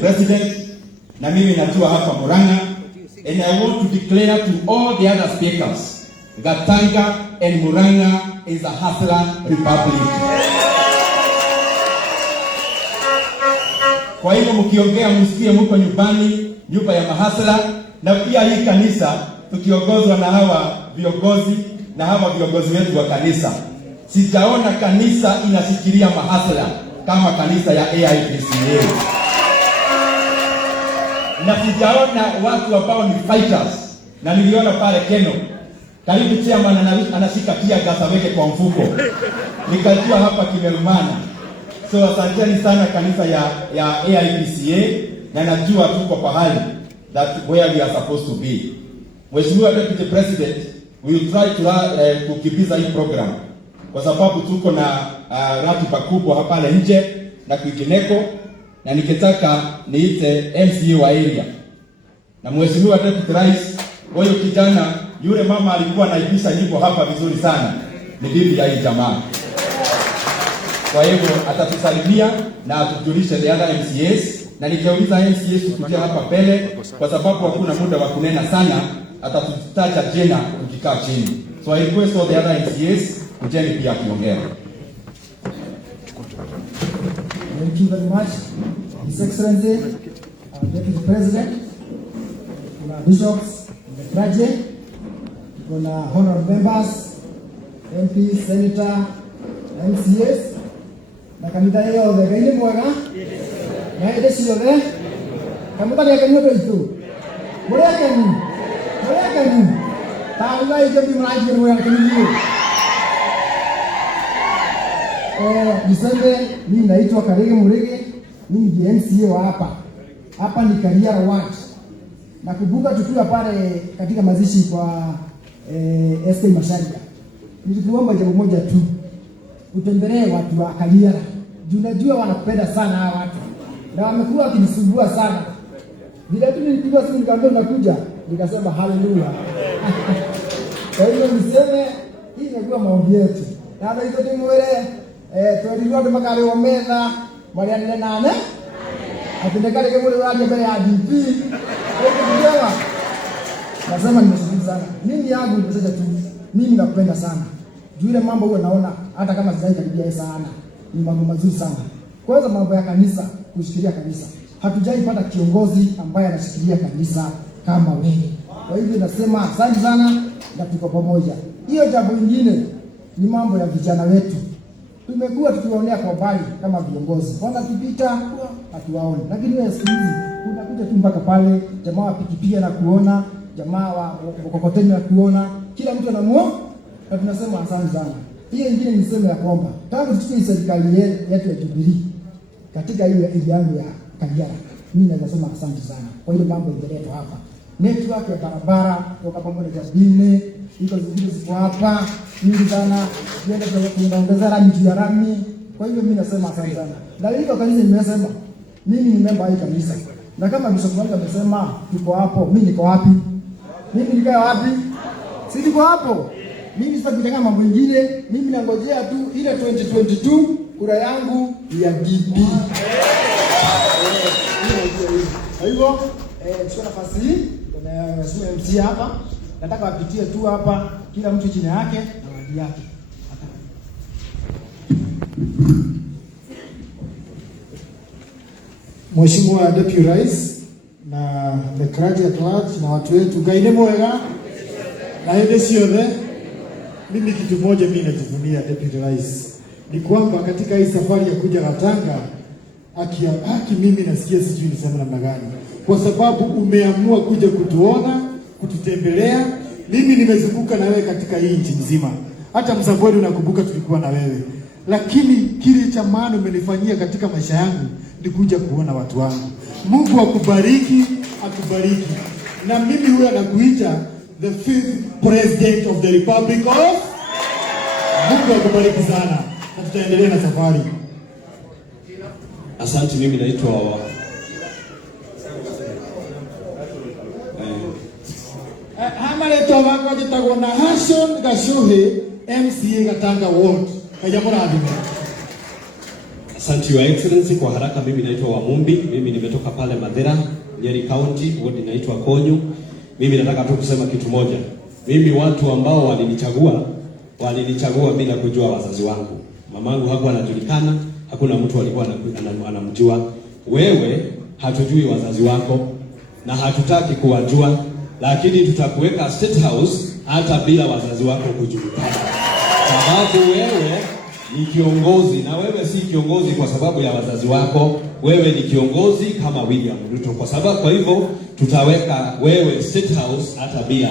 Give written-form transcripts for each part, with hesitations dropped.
President, na mimi natua hapa Murang'a, and I want to declare to all the other speakers that Tanga and Murang'a is a hustler republic. Kwa hivyo mkiongea msikie mko nyumbani, nyumba ya mahasla, na pia hii kanisa tukiongozwa na hawa viongozi na hawa viongozi wetu wa kanisa. Sijaona kanisa inashikilia mahasla kama kanisa ya AIPCA. Na sijaona watu ambao ni fighters, na niliona pale Keno karibu chairman anashika pia gasa weke kwa mfuko. Nikajua hapa kimerumana. So asanteni sana kanisa ya AIPCA, na najua tuko pahali that where we are supposed to be. Mheshimiwa Deputy President, we will try to kukimbiza hii program kwa sababu tuko na ratiba kubwa hapa pale nje na kwingineko, na nikitaka niite MCA wa area. Na Mheshimiwa Deputy Rais, huyo kijana yule mama alikuwa anaibisha nyimbo hapa vizuri sana, ni bibi ya hii jamaa. Kwa hivyo atatusalimia na atujulishe the other MCAs, na nikiuliza MCAs kuja hapa mbele kwa sababu hakuna muda wa kunena sana, atatutaja jina ukikaa chini. So I request all the other MCAs kujeni pia kiongea. Thank you very much, His Excellency, Deputy President, bishops, the clergy, honorable members, MPs, senator, MCAs, na kanisa hiyo the gaini mwaga, na ile sio the, kama tayari kanyoto itu, mureka ni, tawa hiyo bi mraji ni mwaga kanyoto. Niseme mimi naitwa Karege Murege, mimi ni MCA wa hapa ni Kariara Ward. Nakumbuka tukiwa pale katika mazishi kwa SK Masharika. Nilikuomba jambo moja tu. Utembelee watu wa Kariara. Unajua wanapenda sana hawa watu. Na wamekuwa wakinisumbua sana. Bila tu nilipigwa simu nikamwambia unakuja, nikasema haleluya. Kwa hiyo niseme hii ndio maombi yetu. Na ndio hizo tumwele tuliwa tumakale wa meza Mariana nane. Atendekale kama wale watu mbele ya DP. Kwa nasema nimeshukuru sana. Mimi yangu nimesema tu mimi nakupenda sana. Juu ile mambo huwa naona hata kama sijakaribia sana. Ni mambo mazuri sana. Kwanza mambo ya kanisa, kushikilia kanisa. Hatujaipata kiongozi ambaye anashikilia kanisa kama wewe. Kwa hivyo nasema asante sana na tuko pamoja. Hiyo jambo lingine ni mambo ya vijana wetu. Tumekuwa tukiwaonea kwa mbali kama viongozi. Wanatupita hatuwaone. Lakini wewe siku hizi unakuja tu mpaka pale, jamaa wa pikipiki na kuona, jamaa wa mkokoteni na kuona, kila mtu anamuona, na tunasema asante sana. Hiyo nyingine niseme ya kwamba tangu tuchukue serikali yetu ya Jubilee katika hiyo yangu ya Kariara, mimi nasema asante sana. Kwa hiyo mambo yenyewe hapa. Network ya barabara kutoka pamoja na Jabine, iko zingine ziko hapa, nyingi sana, tuende tunaongeza rami juu ya rami. Kwa hiyo mimi nasema asante sana. Na hiyo kanisa nimesema mimi ni member wa kanisa. Na kama bishop wangu amesema tuko hapo, mimi niko wapi? Mimi nikae wapi? Si niko hapo. Mimi sitakutenga mambo mengine, mimi nangojea tu ile 2022 kura yangu ya DP. Kwa hivyo chukua nafasi hii na MC hapa. Nataka wapitie tu hapa kila mtu jina yake na wadi yake. Mheshimiwa Deputy Rais na the clergy at large na watu wetu gaine mwega na ile siothe, mimi kitu moja mimi najivunia Deputy Rais ni kwamba katika hii safari ya kuja Gatanga haki mimi nasikia sijui nisema namna gani, kwa sababu umeamua kuja kutuona, kututembelea. Mimi nimezunguka na wewe katika hii nchi nzima, hata Msambweni unakumbuka tulikuwa na wewe, lakini kile cha maana umenifanyia katika maisha yangu ni kuja kuona watu wangu. Mungu akubariki, akubariki. Na mimi huyu anakuita the 5th President of the Republic of. Mungu akubariki sana, na tutaendelea na safari. Asante. Mimi naitwa Hamaleto wako jitagwo na Hashon Gashuhe, MCA Gatanga Ward. Kajamura adime. Asante Your Excellency. Kwa haraka, mimi naitwa Wamumbi, mimi nimetoka pale Madera, Nyeri County, ward inaitwa Konyo. Mimi nataka tu kusema kitu moja. Mimi watu ambao walinichagua bila kujua wazazi wangu. Mamangu hakuwa anajulikana, hakuna mtu alikuwa anamjua. Wewe hatujui wazazi wako na hatutaki kuwajua, lakini tutakuweka State House hata bila wazazi wako kujulikana. Sababu wewe ni kiongozi, na wewe si kiongozi kwa sababu ya wazazi wako. Wewe ni kiongozi kama William Ruto. Kwa hivyo tutaweka wewe State House hata bila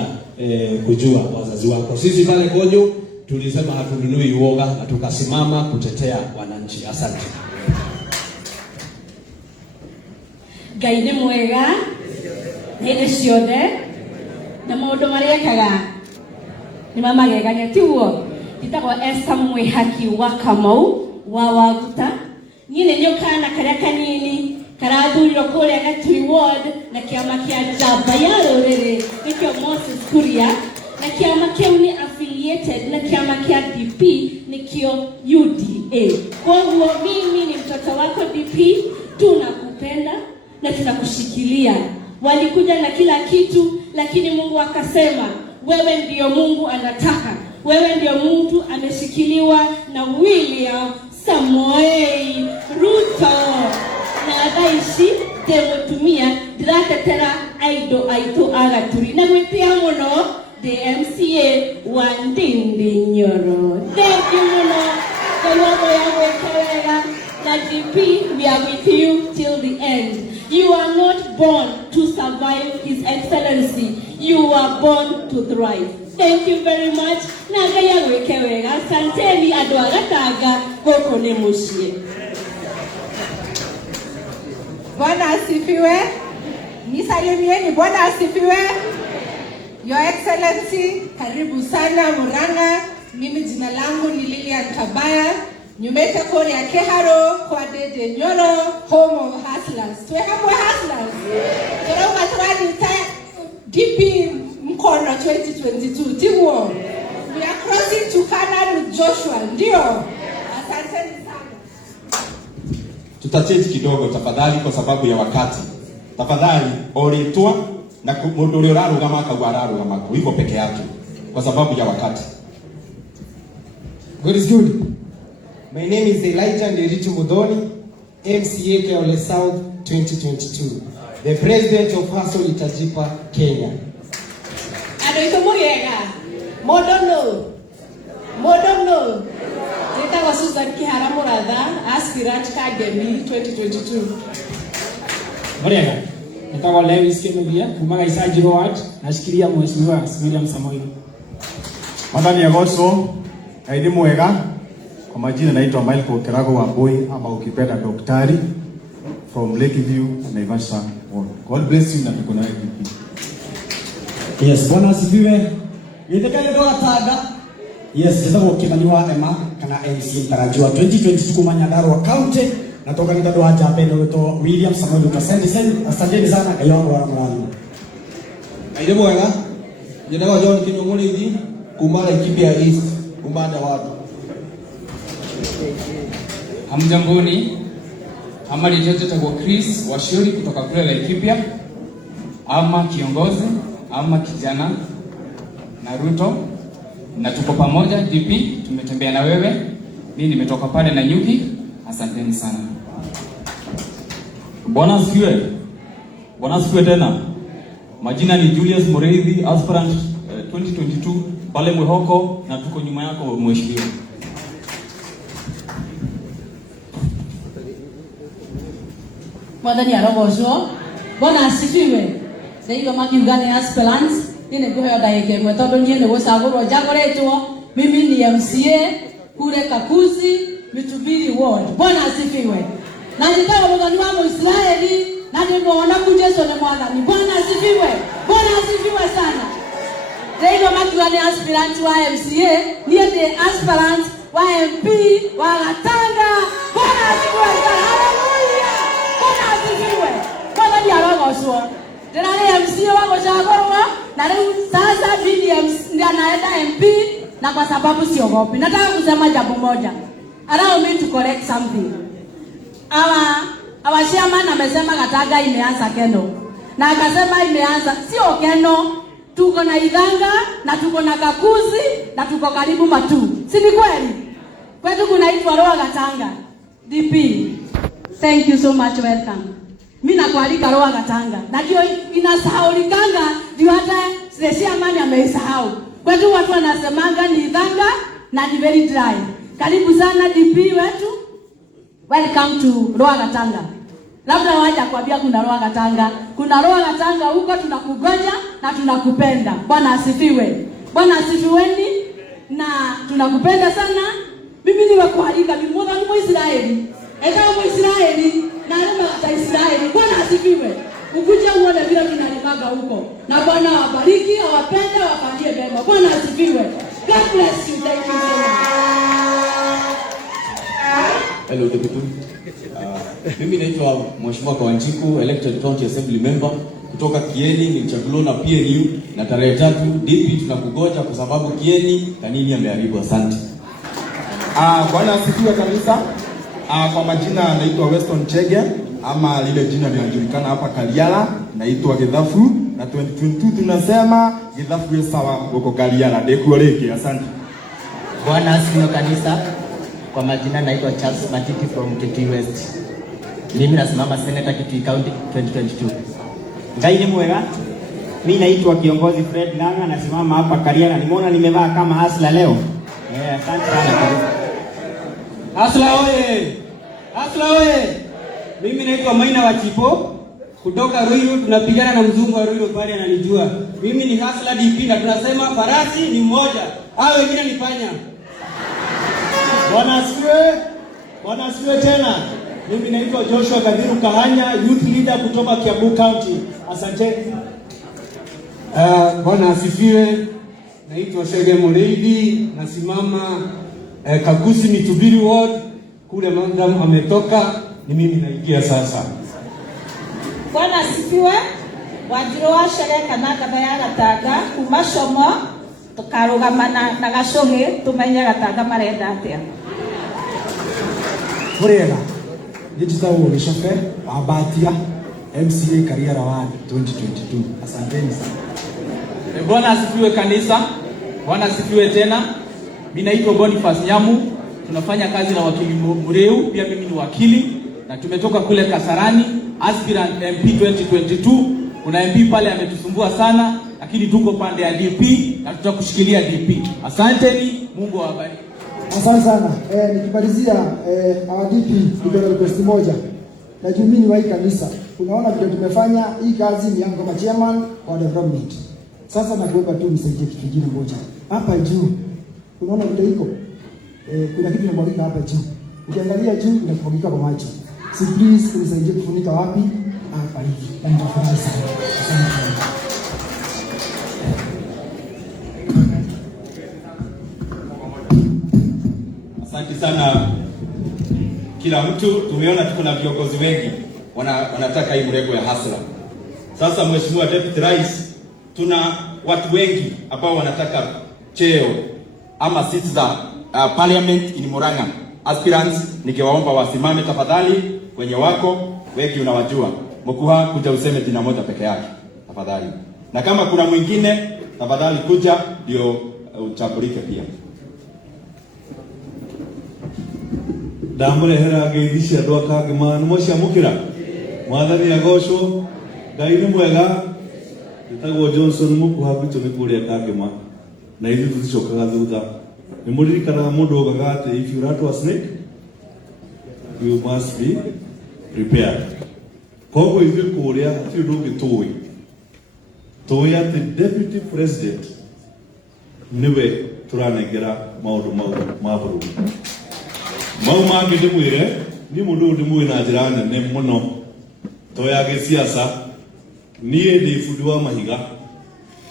kujua wazazi wako. Sisi pale Konyo tulisema hatununui uoga na tukasimama kutetea wananchi. Asante. Gaine mwega nene ciothe na maundu maria kaga ni mama gegania tiwo itagwo Esther Mwihaki wa Kamau wa Waguta. Nyine nyokana karia kanini karathurirwo kuria Gatui ward na kiama kia Njamba ya Ruriri nikio Moses Kuria, na kiama kiu ni affiliated na kiama kia DP nikio UDA. Kwa hivyo mimi ni mtoto wako DP, tunakupenda na tunakushikilia. Walikuja na kila kitu, lakini Mungu akasema wewe ndio Mungu anataka. Wewe ndio mtu ameshikiliwa na William Samoei Ruto. Na thaici temutumia ndiratetera aido aito agaturi na gwitia muno DMCA wa Ndindi Nyoro. Thank you muno kwa mambo ya wekewega na DP. We are with you till the end. You are not born to survive His Excellency. You are born to thrive. Thank you very much. Na Ngai agwike wega. Asanteni andu agatanga goko ni mucie. Bwana asifiwe. Nisalimieni. Bwana asifiwe. Your Excellency, karibu sana Murang'a. Mimi jina langu ni Lilian Kabaya. Nyumete kori ya Keharo kwa Dede Nyoro, home of hustlers. Tuweka kwa hustlers. Toro matwani DP mkono 2022. Tiwo. We are crossing to Canaan with Joshua. Ndio. Asanteni sana. Tutachange kidogo tafadhali kwa sababu ya wakati. Tafadhali oritwa na mundu uri urarugama akagwa ararugama hivyo peke yake kwa sababu ya wakati. God is good. My name is Elijah Nderitu Mudhoni, MCA Kayole South 2022, the president of Hustle Itajipa, Kenya. Adoito mugega. Modono. Zeta wa Susan Kihara Muratha, aspirant Kagemi 2022. Murega. Nitawa Lewis Kemugia, kumaga Isajiro Ward, nashikilia Mheshimiwa William Samoei. Madani ya Goso, Gaine mwega. Kwa majina naitwa Michael Kerago Wambui ama ukipenda daktari from Lakeview, Naivasha. God bless you na tuko na DP. Yes, Bwana asifiwe. Nitekele dola taga. Yes, nitago kimaniwa ema kana MC tarajua 2022 kumanya Nyandarua County. Natoka nitado aja pendo weto William Samoei Ruto. Asante sana kayo wa mwana. Gaine mwega. Jina wa John Kinyong'olithi kumara Laikipia East kumanda watu. Hamjamboni, amali jote kwa Chris Washuri kutoka kule Laikipia, ama kiongozi, ama kijana na Ruto, na tuko pamoja DP, tumetembea na wewe. Mimi nimetoka pale na Nyuki. Asanteni sana. Bwana asifiwe tena. Majina ni Julius Moreithi, aspirant 2022 pale Mwihoko, na tuko nyuma yako mheshimiwa. Mwadhani arogocwo. Bwana asifiwe. Ndio magiugane aspirants nine kuheo daike mwe tondu nie ni gucagurwo njagoretwo. Mimi ni MCA kule Kakuzi Mitubiri ward. Bwana asifiwe. Na nitaka mwadhani wa Israeli na nimeona kujeso ni mwadhani. Bwana asifiwe. Bwana asifiwe sana. Ndio magiugane aspirants wa MCA nie ni aspirants wa MP wa Gatanga. Bwana asifiwe sana. Haleluya. Kwa nini arogocwo? Ndĩrarĩ MC wa gũcagũrwo na rĩu sasa Williams ndiye anaenda MP na kwa sababu siogopi. Nataka kusema jambo moja. Allow me to correct something. Our chairman amesema Gatanga imeanza Keno. Na akasema imeanza sio Keno. Tuko na Idhanga na tuko na Kakuzi na tuko karibu Matu. Si ni kweli? Kwetu kunaitwa Roa Gatanga. DP. Thank you so much, welcome. Mimi nakualika Roa Gatanga. Na ndio inasahaulikanga ndio hata chairman ameisahau. Kwetu watu wanasemanga ni Idhanga na ni very dry. Karibu sana DP wetu. Welcome to Roa Gatanga. Labda waje kuambia kuna Roa Gatanga. Kuna Roa Gatanga huko, tunakugoja na tunakupenda. Bwana asifiwe. Bwana asifiweni na tunakupenda sana. Mimi nimekualika mimi ni Israeli. Eka Israeli na alama za Israeli. Bwana asifiwe. Ukuje uone vile tunalimaga huko. Na Bwana awabariki, awapende, awafanyie mema. Bwana asifiwe. God bless you. Thank you so much. Hello Deputy. Mimi naitwa Mheshimiwa Kawanjiku, elected county assembly member kutoka Kieni, nilichaguliwa na PNU na tarehe 3 DP tunakugoja kwa sababu Kieni kanini ameharibu. Asante. Bwana asifiwe kabisa. Kwa majina naitwa Weston Chege ama lile jina linajulikana hapa Kaliala, naitwa Githafu na 2022 tunasema Githafu sawa huko Kaliala. Dekuoleke, asante. Bwana asifiwe kanisa. Kwa majina naitwa Charles Matiti from Kitui West. Mimi nasimama Senator Kitui County 2022. Ngai ni mwega. Mimi naitwa kiongozi Fred Langa, nasimama hapa Kariana. Nimeona nimevaa kama hasla leo. Asante sana. Hasla oye. Hasla oye. Mimi naitwa Maina wa Chipo kutoka Ruiru, tunapigana na mzungu wa Ruiru pale ananijua. Mimi ni Hasla DP na tunasema farasi ni mmoja. Hao wengine ni panya. Bwana asifiwe. Bwana asifiwe tena. Mimi naitwa Joshua Kadhiru Kahanya, youth leader kutoka Kiambu County. Asante. Bwana asifiwe. Naitwa Shege Mureithi, nasimama Kagusi Mitubiri Ward kule madam ametoka, ni mimi naingia sasa. Bwana asifiwe. Wajiro wa Shege Kanaka Baya Gatanga kumashomo tukarugamana na Gacoge tumenya Gatanga marenda atia. Murega. Digital Gishofe Abatia MCA Kariara 1 2022. Asanteni sana. Bwana asifiwe kanisa. Bwana asifiwe tena. Mimi naitwa Boniface Nyamu. Tunafanya kazi na wakili Mureu, pia mimi ni wakili na tumetoka kule Kasarani, aspirant MP 2022. Kuna MP pale ametusumbua sana, lakini tuko pande ya DP na tutakushikilia DP. Asanteni, Mungu awabariki. Asante sana. Nikimalizia DP niko na request moja. Na mimi ni wa kanisa. Unaona vile tumefanya hii kazi ni yangu kama chairman wa development. Sasa nakuomba tu msaidie kitu kingine moja. Hapa juu. Unaona vile iko? Kuna kitu kinamwagika hapa juu. Ukiangalia juu inamwagika kwa macho. Si please unisaidie kufunika wapi? Hapa hivi. Na nitafurahi sana. Asante sana kila mtu. Tumeona tuko na viongozi wengi wanataka hii mrengo ya hasla. Sasa Mheshimiwa Deputy Rais, tuna watu wengi ambao wanataka cheo ama seats za parliament in Murang'a. Aspirants, nikiwaomba wasimame tafadhali kwenye wako wengi unawajua. Mkuha kuja useme jina moja peke yake tafadhali. Na kama kuna mwingine tafadhali kuja ndio uchambulike pia. Dambre hera geidisha doka kama mosha mukira mwadhani agosho gaini mwega itago Johnson muku habitu mikuria kagema na hizi tuzichokaga thutha ni muririkana mundu ogagate if you rat a snake you must be prepared. Kogo hivi kuria ati ndungi toy ati deputy president niwe turanengera maundu maburu mau mangi ndimwire ni mundu ndimwe na njira nene muno to ya gisiasa nie ndi fundi wa mahiga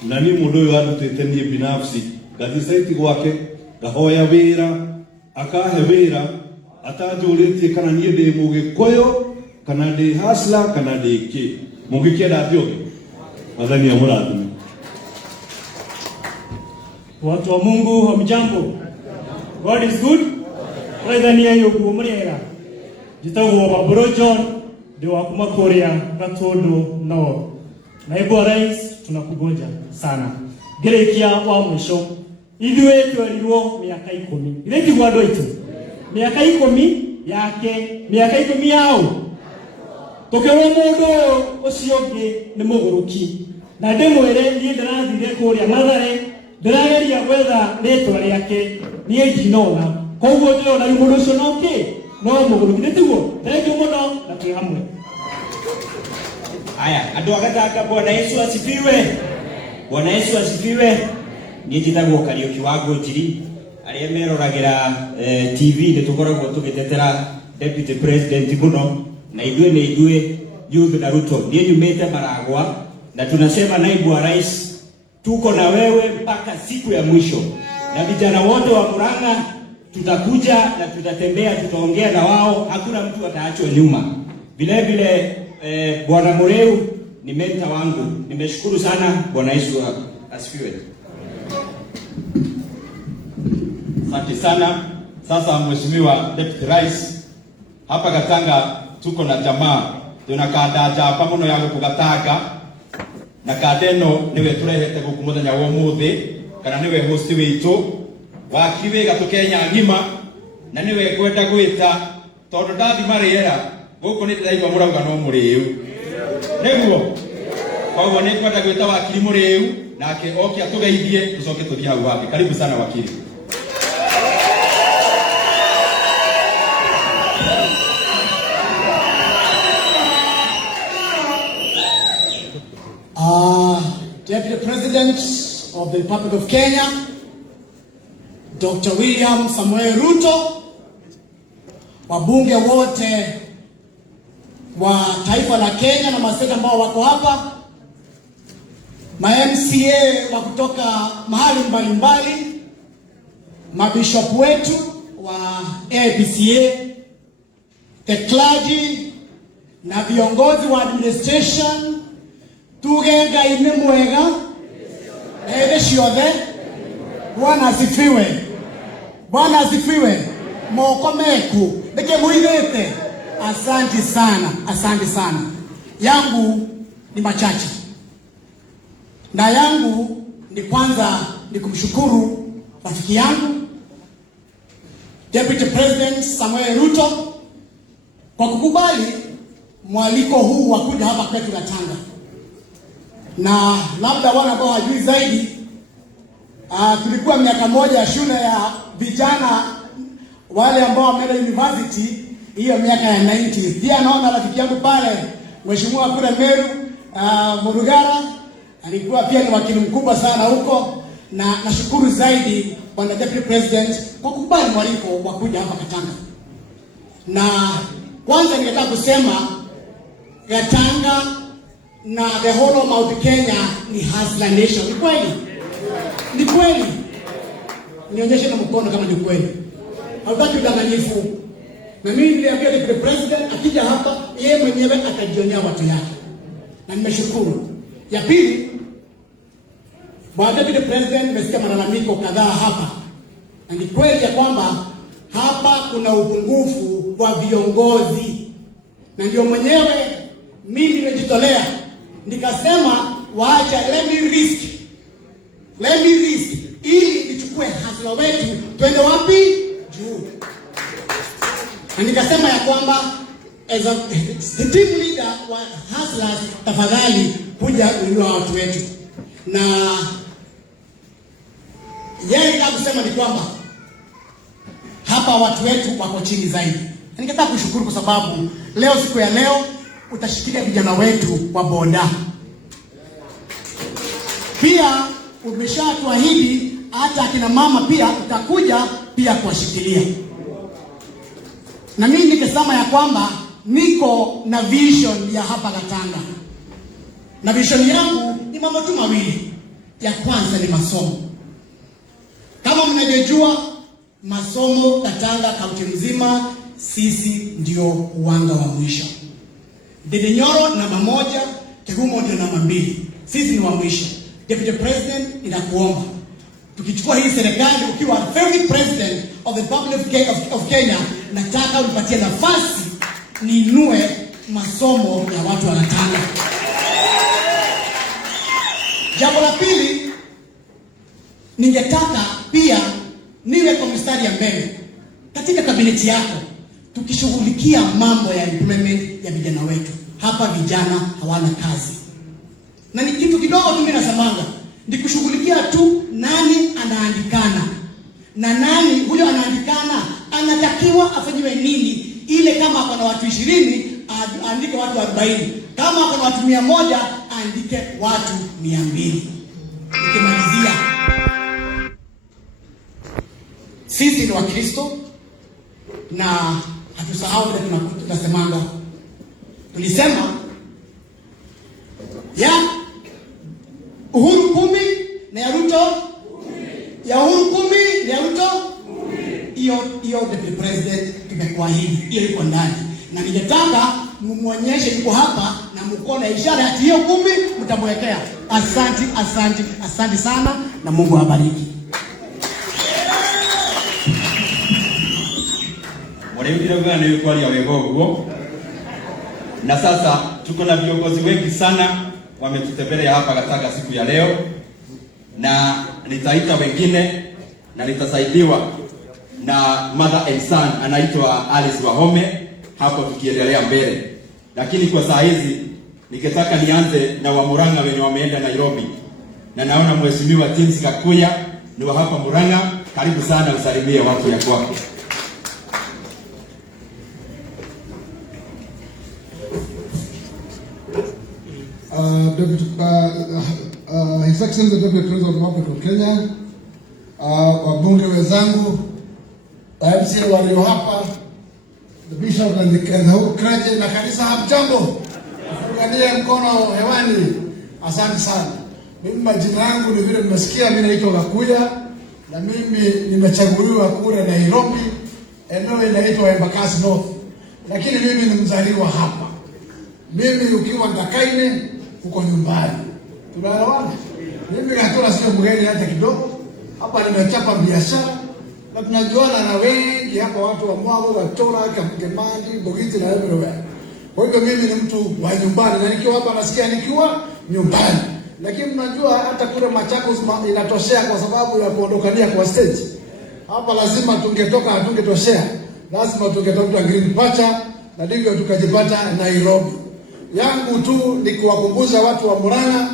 na ni mundu uyu andutite nie binafsi gathi saiti gwake gahoya wira akahe wira atanjuritie kana nie ndi mugikoyo kana ndi hasla kana ndi ki mungikienda atioge madhani ya murathimi. Watu wa Mungu hamjambo. God is good. Waithania yuko murega. Jitagwo Baburo John ndio wa kuma Korea Gatondo North. Naibu Rais, tunakugoja sana. Gerekia wa mwisho. Ithuĩ twerirwo mĩaka 10. Itheti gwa andũ aitũ. Mĩaka 10 yake, mĩaka 10 yao. Tũkĩrwo mũndũ ũcio ũngĩ nĩ mũgũrũki. Na ndĩmwĩre niĩ ndĩrathire kũrĩa Mathare, ndĩrageria gwetha rĩtwa rĩake, niĩ ndinona. Koguo ndĩrona mũndũ ũcio no kĩ? No mũgũrũki. Nĩtiguo, thengiũ mũno na twĩ hamwe. Haya, andũ a Gatanga, Bwana Yesu asifiwe. Bwana Yesu asifiwe. Niĩ njĩtagwo Kariuki wa Ngũnjiri. Arĩa meroragĩra TV nĩ tũkoragwo tũgĩtetera Deputy President mũno, na ithuĩ youth na Ruto. Niĩ nyumĩte Maragwa na tunasema naibu wa rais, tuko na wewe mpaka siku ya mwisho, na vijana wote wa Murang'a tutakuja na tutatembea, tutaongea na wao, hakuna mtu ataachwa nyuma. Vile vile Bwana Mureu ni mentor wangu. Nimeshukuru sana. Bwana Yesu asifiwe. Asante sana. Sasa Mheshimiwa Deputy Rais, hapa Gatanga tuko na jamaa tunakanda japa muno ya Gatanga, na kadeno niwe turehete guku muthenya wa umuthi, kana niwe host witu wakiwe gatukenya ngima, na niwe kwenda gwita tondu ndathi mariera guku ni ndiraigwa murauga no Muriu niguo. Koguo ni kwenda gwita wakiri Muriu nake oke atugeithie tucoke tuthie hau hake. Karibu sana wakiri. Deputy President of the Republic of Kenya, Dr. William Samuel Ruto, wabunge wote wa taifa la Kenya na maseta ambao wako hapa, ma-MCA wa kutoka mahali mbalimbali, mabishop wetu wa ABCA, the clergy na viongozi wa administration, tugenga ine mwega ede ciothe. Bwana asifiwe. Bwana asifiwe. Moko meku nike muigete. Asante sana, asante sana. Yangu ni machache, na yangu ni kwanza ni kumshukuru rafiki yangu Deputy President Samuel Ruto kwa kukubali mwaliko huu wa kuja hapa kwetu Gatanga. Na labda wale ambao hawajui zaidi, tulikuwa miaka moja ya shule ya vijana wale ambao wameenda university, hiyo miaka ya 90. Pia naona rafiki yangu pale Mheshimiwa kule Meru, Murugara, alikuwa pia ni wakili mkubwa sana huko, na nashukuru zaidi Bwana Deputy President kwa kukubali mwaliko wa kuja hapa Gatanga. Na kwanza ningetaka kusema Gatanga na the whole of Mount Kenya ni hustler nation. Ni kweli? Ni kweli? Nionyeshe na mkono kama ni kweli. Hautaki udanganyifu. Na mimi niliambia the president akija hapa yeye mwenyewe atajionea watu yake. Na nimeshukuru. Ya pili, Bwana Deputy President, nimesikia malalamiko kadhaa hapa. Na ni kweli ya kwamba hapa kuna upungufu wa viongozi. Na ndio mwenyewe mimi nimejitolea nikasema waacha, let me risk ili nichukue hasla wetu twende wapi? Juu. Na nikasema ya kwamba as a team leader wa hustlers, tafadhali kuja kuinua watu wetu. Na yeye nataka kusema ni kwamba hapa watu wetu wako chini zaidi. Na ningetaka kushukuru kwa sababu leo, siku ya leo, utashikilia vijana wetu wa boda. Pia umeshatuahidi hata akina mama pia utakuja pia kuwashikilia. Na mimi nikisema ya kwamba niko na vision ya hapa Gatanga. Na vision yangu ni mambo tu mawili. Ya kwanza ni masomo. Kama mnavyojua, masomo Gatanga kaunti mzima sisi ndio uwanga wa mwisho. Didinyoro namba 1, Kegumo ndio namba 2. Sisi ni wa mwisho. Deputy President, ninakuomba tukichukua hii serikali, ukiwa favorite president of the Republic of Kenya, nataka unipatie nafasi niinue masomo ya watu wa Gatanga. Jambo la pili, ningetaka pia niwe kwa mstari ya mbele katika kabineti yako, tukishughulikia mambo ya employment ya vijana wetu. Hapa vijana hawana kazi, na ni kitu kidogo tu mimi nasemanga, ni kushughulikia tu nani anaandikana na nani huyo anaandikana anatakiwa afanyiwe nini. Ile kama ako na watu 20 aandike watu 40, kama ako na watu 100 aandike watu 200. Nikimalizia, sisi ni Wakristo na hatusahau vile tunasemanga. Tulisema ya Uhuru 10 na ya Ruto 10, ya Uhuru 10 na ya Ruto 10. Hiyo deputy president tumekuahidi, hiyo iko ndani, na ningetaka mumuonyeshe yuko hapa na mkono ishara ya hiyo 10 mtamwekea. Asante sana na Mungu awabariki. Mwalimira gani yuko ali awegogo. Na sasa tuko na viongozi wengi sana wametutembelea hapa Gatanga siku ya leo, na nitaita wengine na nitasaidiwa na mother and son anaitwa Alice Wahome hapo tukiendelea mbele. Lakini kwa saa hizi ningetaka nianze na wa Murang'a wenye wameenda Nairobi, na naona mheshimiwa James Kakuya ni wa hapa Murang'a. Karibu sana usalimie watu ya kwako. His Excellency the Deputy President of the Republic of Kenya, wabunge wenzangu, MC walio hapa, the bishop and the whole clergy na kanisa, hamjambo? Afunganie mkono hewani. Asante sana. Mimi majina yangu ni vile mmesikia, mimi naitwa Kakuya na mimi nimechaguliwa kule Nairobi, eneo inaitwa Embakasi North, lakini mimi ni mzaliwa hapa. Mimi ukiwa Ndakaine uko nyumbani. Tunaelewana? Mimi Gatuna sio mgeni hata kidogo. Hapa nimechapa biashara na tunajuana na wengi hapa, watu wa Mwago, Gatuna, Kemandi, Bogiti na everywhere. Kwa hivyo mimi ni mtu wa nyumbani, na nikiwa hapa nasikia nikiwa nyumbani. Lakini mnajua hata kule Machakos inatoshea kwa sababu ya kuondokania kwa stage. Hapa lazima tungetoka, hatungetoshea. Lazima tungetoka Green Pacha na ndivyo tukajipata Nairobi. Yangu tu ni kuwakumbusha watu wa Murang'a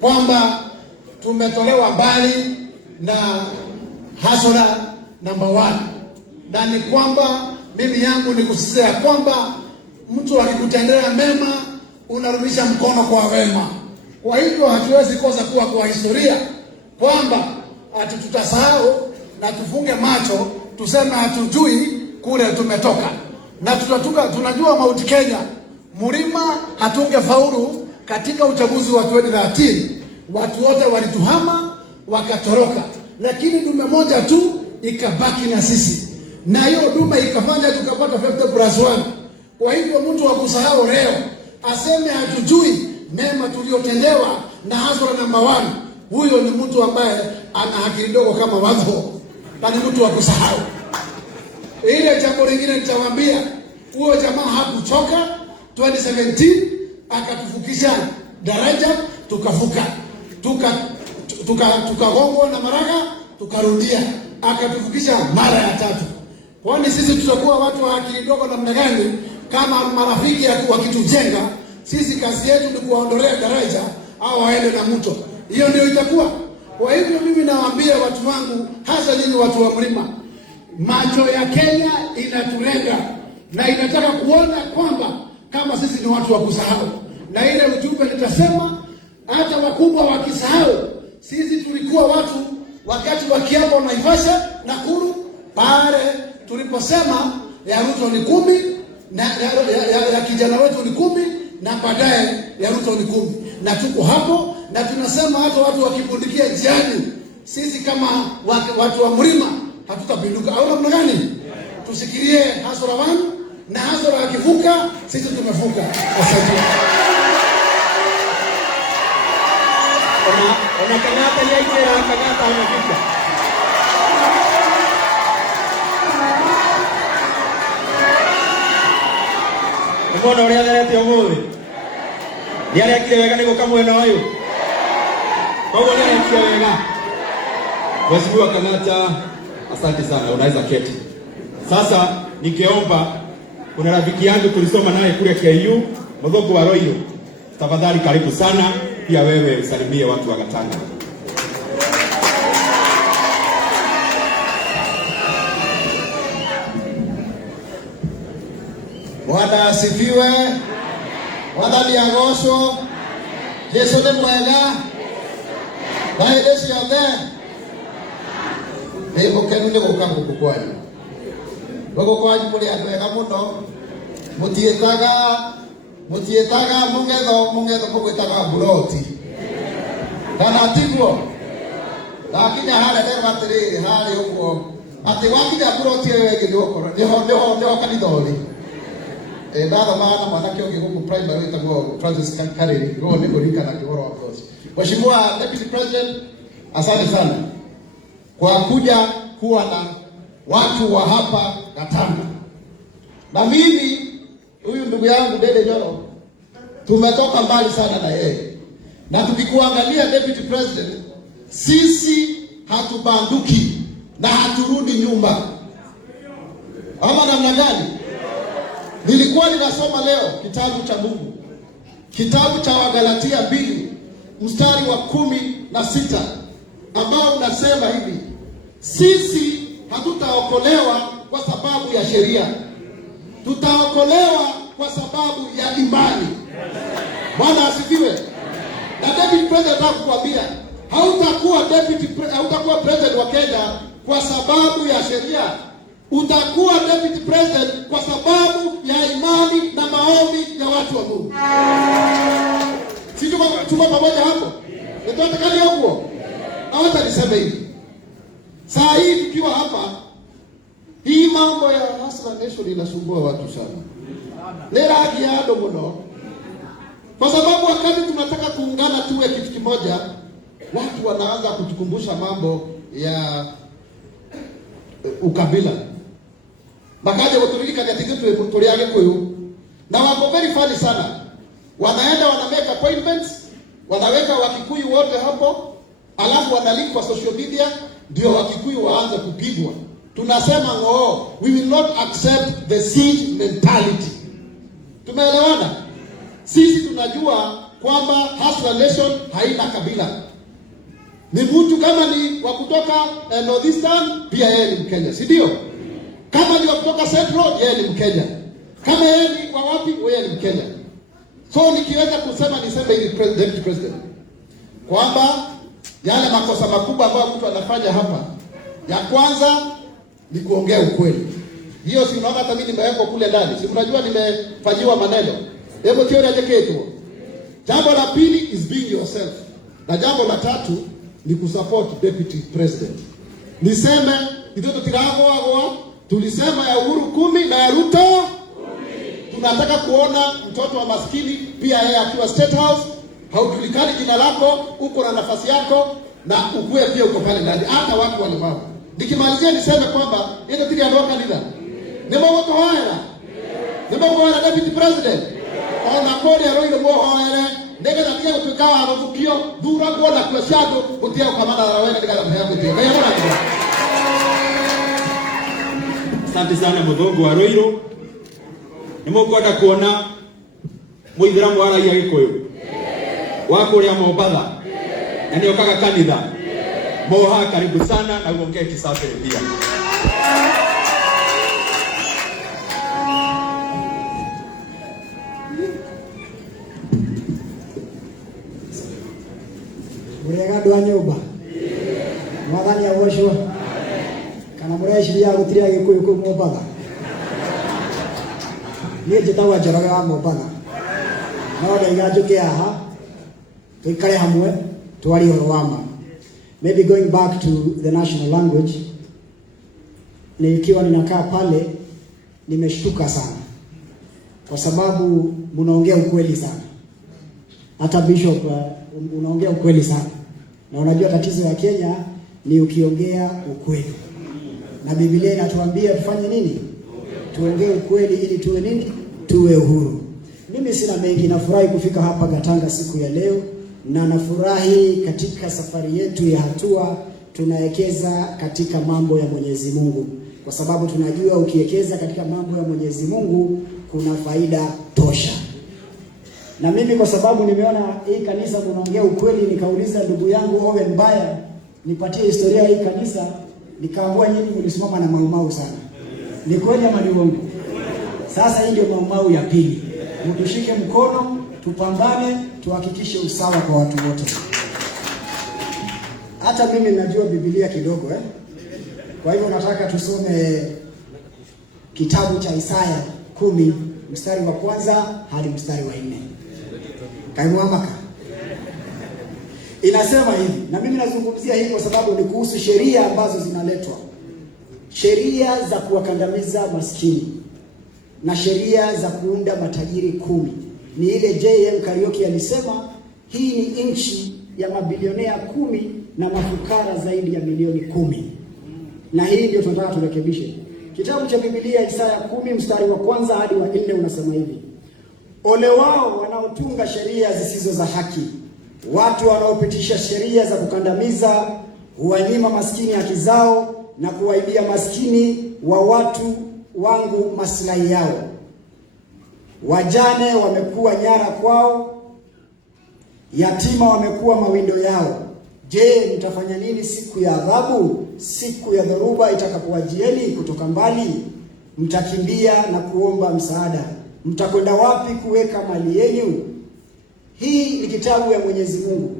kwamba tumetolewa mbali na hasara number 1, na ni kwamba mimi yangu ni kusisitiza kwamba mtu akikutendea mema unarudisha mkono kwa wema. Kwa hivyo hatuwezi kosa kuwa kwa historia kwamba ati tutasahau na tufunge macho tuseme hatujui kule tumetoka. Na tunajua Mount Kenya Mlima hatungefaulu katika uchaguzi wa 2013. Watu wote walituhama wakatoroka, lakini dume moja tu ikabaki na sisi, na hiyo dume ikafanya tukapata 50+1. Kwa hivyo mtu wa kusahau leo aseme hatujui mema tuliotendewa na hasara number 1, huyo ni mtu ambaye ana akili ndogo kama wadho, na ni mtu wa kusahau. Ile jambo lingine nitawaambia, huyo jamaa hakuchoka. 2017 akatufukisha daraja, tukavuka, tukagongwa na Maraga, tukarudia, akatufukisha mara ya 3. Kwani sisi tutakuwa watu wa akili ndogo namna gani kama marafiki wakitujenga? Sisi kazi yetu ni kuwaondolea daraja au waende na mto, hiyo ndio itakuwa. Kwa hivyo mimi nawaambia watu wangu, hasa nyinyi watu wa Mlima, macho ya Kenya inatulenga na inataka kuona kwamba kama sisi ni watu wa kusahau. Na ile ujumbe nitasema, hata wakubwa wakisahau, sisi tulikuwa watu wakati wa kiapo Naivasha, Nakuru, pale tuliposema ya Ruto ni 10 na ya kijana wetu ni 10 na baadaye ya Ruto ni 10, na tuko hapo na tunasema hata watu wakibundikia njiani, sisi kama watu wa Mlima hatutapinduka. Au namna gani? Tusikirie hasara 1 na hasara akivuka, sisi tumevuka. Asante. Ona kanata ya ikera kanata amefika. Nimona uria therete umuthi. Ni arekire wega niguo kamwena uyu. Koguo ni arekire wega. Mheshimiwa Kang'ata, asante sana, unaweza keti. Sasa ningeomba, kuna rafiki yangu tulisoma naye kule KU, Muthongo wa Roiro. Tafadhali karibu sana, pia wewe usalimie watu wa Gatanga. Bwana asifiwe. Mwathani agocwo. Yesu ni mwega. Na hĩndĩ ciothe nĩ mũkenu nĩ gũka gũkũ kwanyu. Gũkũ kwanyu mũrĩ andũ ega mũno. Mũtiĩtaga mũngetho mũgwĩtaga mburoti. Kana tiguo. Ndakinya harĩa nderwo atĩrĩrĩ harĩ ũguo atĩ wakinya mburoti ĩyo ĩngĩ nĩho kanitha ũrĩ. Ndathoma na mwanake ũngĩ gũkũ primary wĩtagwo Francis Karĩri. Rũũ nĩ kũririkana kĩhoro wa Mwoci. Mheshimiwa Deputy President, asante sana kwa kuja kuwa na watu wa hapa Gatanga. Na mimi huyu ndugu yangu Dede Nyoro tumetoka mbali sana na yeye. Na tukikuangalia Deputy President, sisi hatubanduki na haturudi nyuma. Ama namna gani? Nilikuwa ninasoma leo kitabu cha Mungu. Kitabu cha Wagalatia 2 mstari wa 16 ambao unasema hivi: sisi hatutaokolewa kwa sababu ya sheria. Tutaokolewa kwa sababu ya imani. Bwana asifiwe. Na David President atakuambia hautakuwa president wa Kenya kwa sababu ya sheria. Utakuwa Deputy President kwa sababu ya imani na maombi ya watu wa Mungu. Si tuko pamoja hapo? Nitatakali huko. Na wacha niseme hivi. Saa hii tukiwa hapa, hii mambo ya Hustler Nation inasumbua watu sana. Lera giado mno. Kwa sababu wakati tunataka kuungana tuwe kitu kimoja, watu wanaanza kutukumbusha mambo ya ukabila. Makaja kuturika katika tuliage kuyu. Na wako very funny sana. Wanaenda make appointments, wanaweka Wakikuyu wote hapo, alafu wanalink kwa social media, ndio Wakikuyu waanze kupigwa. Tunasema we will not accept the siege mentality. Tumeelewana? Sisi tunajua kwamba Hustler Nation haina kabila. Ni mtu kama ni wa kutoka Northeastern, pia yeye ni Mkenya, si ndio? Kama ni wa kutoka Central, yeye ni Mkenya. Kama yeye ni wa wapi, yeye ni Mkenya. So nikiweza kusema niseme ili Deputy President kwamba yale makosa makubwa ambayo mtu anafanya hapa, ya kwanza ni kuongea ukweli. Hiyo si unaona hata mimi nimewekwa kule ndani. Si mnajua nimefanyiwa maneno. Hebu kiona jeketu. Jambo la pili is being yourself. Na jambo la tatu ni kusupport Deputy President. Niseme ndio tutirago tulisema ya Uhuru 10 na ya Ruto 10. Tunataka kuona mtoto wa maskini pia yeye akiwa State House, haujulikani jina lako, uko na nafasi yako na ukue pia uko pale ndani, hata watu walemavu. Nikimalizia niseme kwamba ile tili andoka nida. Nemo kwa haya. Nemo kwa Deputy President. Ona kodi ya Roiro mo haya. Ndege na pia kutukawa amatukio dura kuona kwa shadow kutia ukamana na wewe ndika na kutia. Kaya mbona? Asante sana Muthongo wa Roiro. Nimukwenda kuona Muithiramu wa raia Gikuyu. Wako ria Mombatha. Na ndio kaka kanitha. Moha karibu sana na uongee kisasa pia. Murega andũ a nyũmba. Mwathani agocwo. Kana mũreciria gũtirĩ Gĩkũyũ kũu Mombatha. Niĩ njĩtagwo Njoroge wa Mombatha. No ndaiga njũke haha tuikare hamwe twarie ũhoro wa ma. Maybe going back to the national language, nikiwa ninakaa pale nimeshtuka sana kwa sababu mnaongea ukweli sana. Hata Bishop unaongea ukweli sana. Na unajua tatizo ya Kenya ni ukiongea ukweli. Na Biblia inatuambia tufanye nini? Tuongee ukweli ili tuwe nini? Tuwe uhuru. Mimi sina mengi, nafurahi kufika hapa Gatanga siku ya leo, na nafurahi katika safari yetu ya hatua tunawekeza katika mambo ya Mwenyezi Mungu, kwa sababu tunajua ukiwekeza katika mambo ya Mwenyezi Mungu kuna faida tosha. Na mimi kwa sababu nimeona hii kanisa mnaongea ukweli, nikauliza ndugu yangu Owen Baya nipatie historia hii kanisa, nikaambiwa nyinyi mlisimama na maumau sana. Ni kweli ama ni uongo? Sasa hii ndio maumau ya pili. Mtushike mkono, tupambane, tuhakikishe usawa kwa watu wote. Hata mimi najua Biblia kidogo Kwa hivyo nataka tusome kitabu cha Isaya 10 mstari wa 1 hadi mstari wa 4. Kaimwamaka. Inasema hivi, na mimi nazungumzia hii kwa sababu ni kuhusu sheria ambazo zinaletwa. Sheria za kuwakandamiza maskini na sheria za kuunda matajiri 10. Ni ile JM Kariuki alisema hii ni nchi ya mabilionea 10 na mafukara zaidi ya milioni 10. Na hii ndio tunataka turekebishe. Kitabu cha Biblia Isaya 10 mstari wa 1 hadi wa 4 unasema hivi: ole wao wanaotunga sheria zisizo za haki, watu wanaopitisha sheria za kukandamiza, huwanyima maskini haki zao na kuwaibia maskini wa watu wangu maslahi yao. Wajane wamekuwa nyara kwao, yatima wamekuwa mawindo yao. Je, mtafanya nini siku ya adhabu, siku ya dhoruba itakapowajieni kutoka mbali? Mtakimbia na kuomba msaada. Mtakwenda wapi kuweka mali yenu? Hii ni kitabu ya Mwenyezi Mungu.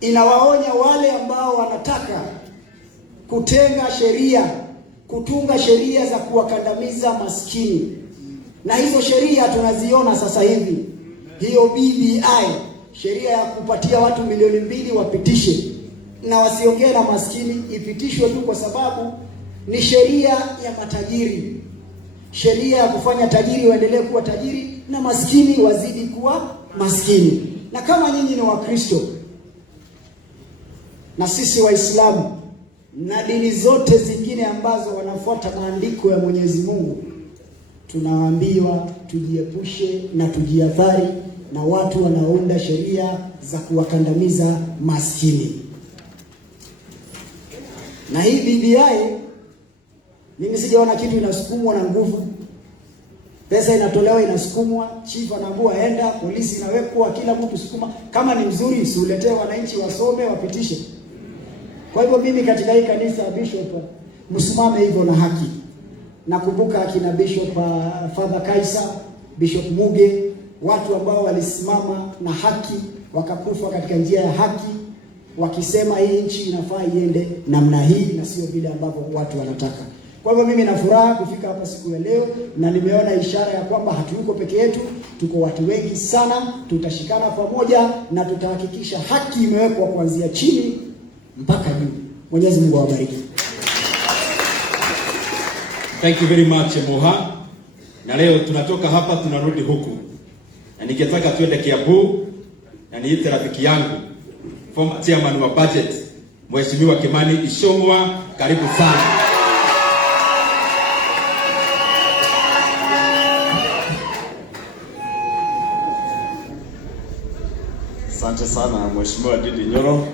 Inawaonya wale ambao wanataka kutenga sheria, kutunga sheria za kuwakandamiza maskini. Na hizo sheria tunaziona sasa hivi. Hiyo BBI, sheria ya kupatia watu milioni 2 wapitishe na wasiongee na maskini, ipitishwe tu kwa sababu ni sheria ya matajiri. Sheria ya kufanya tajiri waendelee kuwa tajiri na maskini wazidi kuwa maskini. Na kama nyinyi ni Wakristo na sisi Waislamu na dini zote zingine ambazo wanafuata maandiko ya Mwenyezi Mungu, tunawaambiwa tujiepushe na tujiadhari na watu wanaounda sheria za kuwakandamiza maskini. Na hii BBI, mimi sijaona kitu inasukumwa na nguvu. Pesa inatolewa inasukumwa, chief anaambiwa aenda, polisi inawekwa, kila mtu sukuma. Kama ni mzuri usiuletee wananchi wasome wapitishe. Kwa hivyo mimi katika hii kanisa Bishop msimame hivyo na haki. Nakumbuka akina Bishop Father Kaisa, Bishop Muge, watu ambao walisimama na haki, wakakufa katika njia ya haki, wakisema hii nchi inafaa iende namna hii na sio vile ambavyo watu wanataka. Kwa hivyo mimi na furaha kufika hapa siku ya leo, na nimeona ishara ya kwamba hatuko peke yetu, tuko watu wengi sana, tutashikana pamoja na tutahakikisha haki imewekwa kuanzia chini mpaka juu. Mwenyezi Mungu awabariki. Thank you very much Moha. Na leo tunatoka hapa tunarudi huku. Na ningetaka tuende Kiambu na niite rafiki yangu former chairman wa budget Mheshimiwa Kimani Ichung'wah, karibu sana. Asante sana Mheshimiwa Didi Nyoro,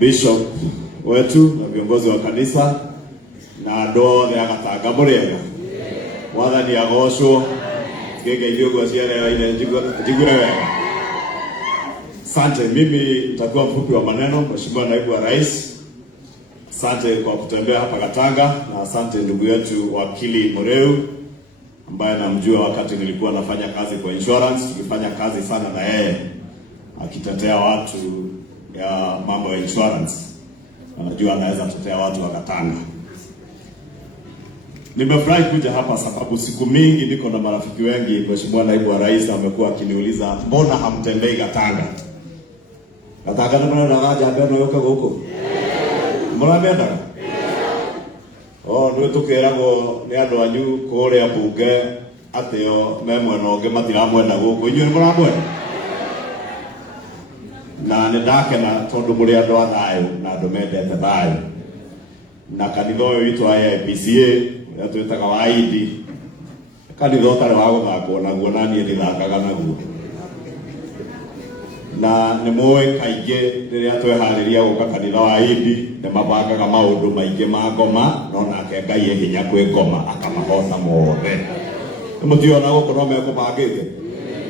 Bishop wetu na viongozi wa kanisa na ndo ya Gatanga Murega. Mwathani agocwo ngenge ithio ciara ile njigure wega. Asante, mimi nitakuwa mfupi wa maneno. Mheshimiwa Naibu wa Rais, asante kwa kutembea hapa Gatanga, na asante ndugu yetu wakili Moreu ambaye namjua wakati nilikuwa nafanya kazi kwa insurance. Tulifanya kazi sana na yeye akitetea watu ya mambo ya insurance. Anajua anaweza kutetea watu wa Gatanga. Nimefurahi kuja hapa sababu siku mingi niko na marafiki wengi. Mheshimiwa Naibu wa Rais amekuwa akiniuliza mbona hamtembei Gatanga? Gatanga na mbona nagaja mbona yoka huko? Mbona mbona? Ndio tukerago ni andu anyu kuria bunge ateo memwe noge matiramwenda guku. Inyu ni muramwenda? Na nindakena tondu muri andu a thayu na andu mendete thayu. Na kanitha uyu witu wa IPCA twetaga waidi kanitha ũtarĩ wa gũthakwo naguo na niĩ ndithakaga naguo. Na nĩ mũĩ kaingĩ rĩrĩa tweharĩria gũka kanitha wa Indi nĩ mabangaga maũndũ maingĩ ma ngoma, no nake Ngai e hinya kwĩ ngoma akamahota mothe. Nĩ mũtiona gũkũ no mekũbangĩte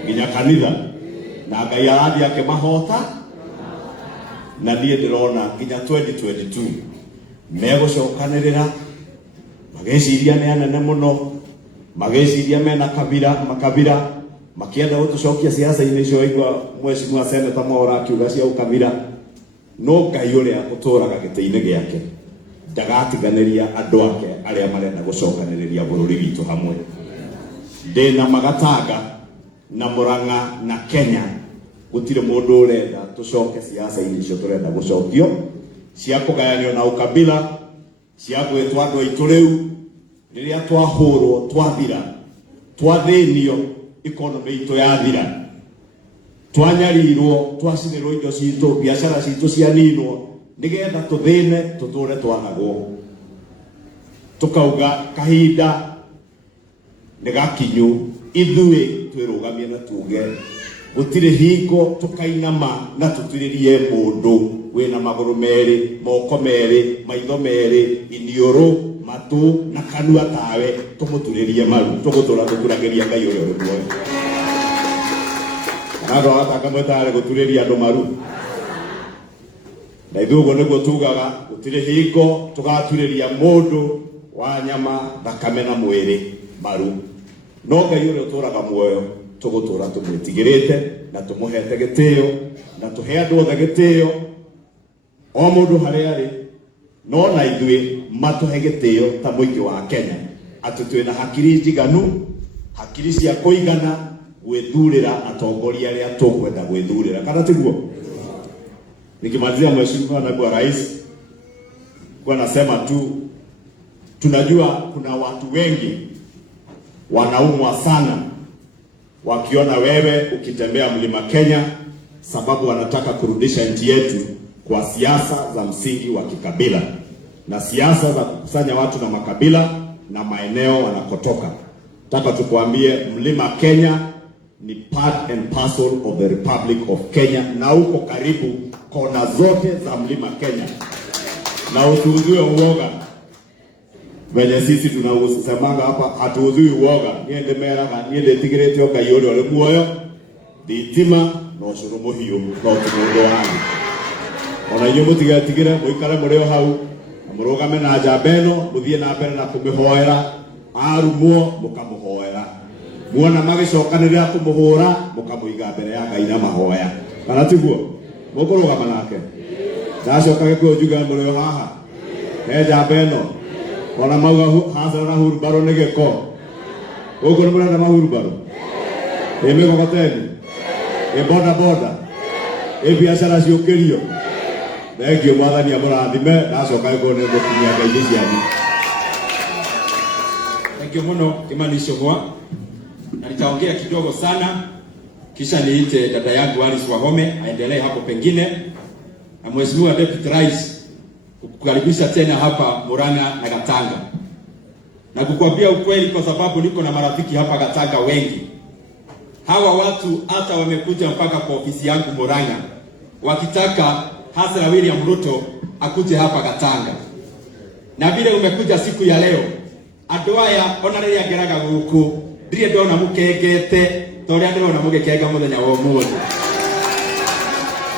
nginya kanitha, na Ngai arathiĩ akĩmahota, na niĩ ndĩrona nginya 2022 megũcokanĩrĩra magĩciria nĩ anene mũno, magĩciria mena makabira makienda gũtũcokia siasa-inĩ icio igua Mheshimiwa Senator Mwaura akiuga cia ũkabira. No Ngai ũrĩa ũtũraga gĩtĩ-inĩ gĩake ndagatiganĩria andũ ake arĩa marenda gũcokanĩrĩria bũrũri witũ hamwe. Ndĩna Magatanga na Murang'a na Kenya gũtirĩ mũndũ ũrenda tũcoke siasa-inĩ icio tũrenda gũcokio cia kũgayanio na ũkabira, cia gwĩtwo andũ aitũ rĩu rĩrĩa twahũrwo twathira twathĩnio economy itũ yathira twanyarirwo twacinĩrwo indo citũ biacara citũ cianinwo nĩgetha tũthĩne tũtũre twanagwo, tũkauga kahinda nĩ gakinyu ithuĩ twĩrũgamie na tuge gũtirĩ hingo tũkainama na tũturĩrie mũndũ wĩna magũrũ merĩ, moko merĩ, maitho merĩ, iniũrũ, matũ na kanua tawe tũmũturĩrie maru, tũgũtũra tũkuragĩria Ngai ũrĩa ũrĩ muoyo. Andũ agataka mwĩtarĩ gũturĩria andũ maru, na ithuĩ ũguo nĩguo tugaga gũtirĩ hingo tũgaturĩria mũndũ wa nyama, thakame na mwĩrĩ maru, no Ngai ũrĩa ũtũraga muoyo tũgũtũra tũmwĩtigĩrĩte na tũmũhete gĩtĩo na tũhe andũ othe gĩtĩo o mũndũ harĩa arĩ, no na ithuĩ matũhe gĩtĩo ta mũingĩ wa Kenya atĩ twĩna hakiri njiganu, hakiri cia kũigana gwĩthurĩra atongoria arĩa tũkwenda gwĩthurĩra, kana tiguo? Nikimalizia Mheshimiwa Naibu wa Rais, kwa nasema tu tunajua kuna watu wengi wanaumwa sana wakiona wewe ukitembea mlima Kenya, sababu wanataka kurudisha nchi yetu kwa siasa za msingi wa kikabila na siasa za kukusanya watu na makabila na maeneo wanakotoka. Nataka tukuambie mlima Kenya ni part and parcel of the Republic of Kenya, na uko karibu kona zote za mlima Kenya, na usiuziwe uoga. Venye sisi tunasemanga hapa hatuuziwi uoga. Niende meraga niende tigirete Ngai ũrĩa ũrĩ muoyo, thitima na ũcũrũ mũhiũ no tũmũndũ wanyu. Ona inyuĩ mũtigetigĩre, mũikare mũrĩ o hau na mũrũgame na njamba ĩno, mũthiĩ na mbere na kũmĩhoera, arumwo mũkamũhoera, muona magĩcokanĩrĩra kũmũhũra mũkamũiga mbere ya Ngai na mahoya, kana tiguo? Mũkũrũgama nake ndacoka gĩkũyũ njuga mũrĩ o haha he njamba ĩno, ona mauga hasara na hurubaro nĩ gĩko. Ũguo nĩ mũrenda mahurubaro? Ĩ mĩgogoteni? Ĩ boda boda? Ĩ biacara ciũkĩrio? Thengio Mwathani amũrathime, ndacoka gĩkũyũ nĩ gũkinyia Ngai cianyu. Thengio mũno Kimani Ichung'wa, na nitaongea kidogo sana kisha niite dada yangu Alice Wahome aendelee hapo pengine, na Mheshimiwa Deputy Rais kukaribisha tena hapa Murang'a na Gatanga, na kukwambia ukweli kwa sababu niko na marafiki hapa Gatanga wengi. Hawa watu hata wamekuja mpaka kwa ofisi yangu Murang'a wakitaka Hasra William Ruto akuje hapa Gatanga, na vile umekuja siku ya leo andũ aya ona rĩrĩa ngeraga gũkũ ndirĩ ndona mũkengete torĩa ndĩrona mũgĩkenga mũthenya wa ũmũthĩ.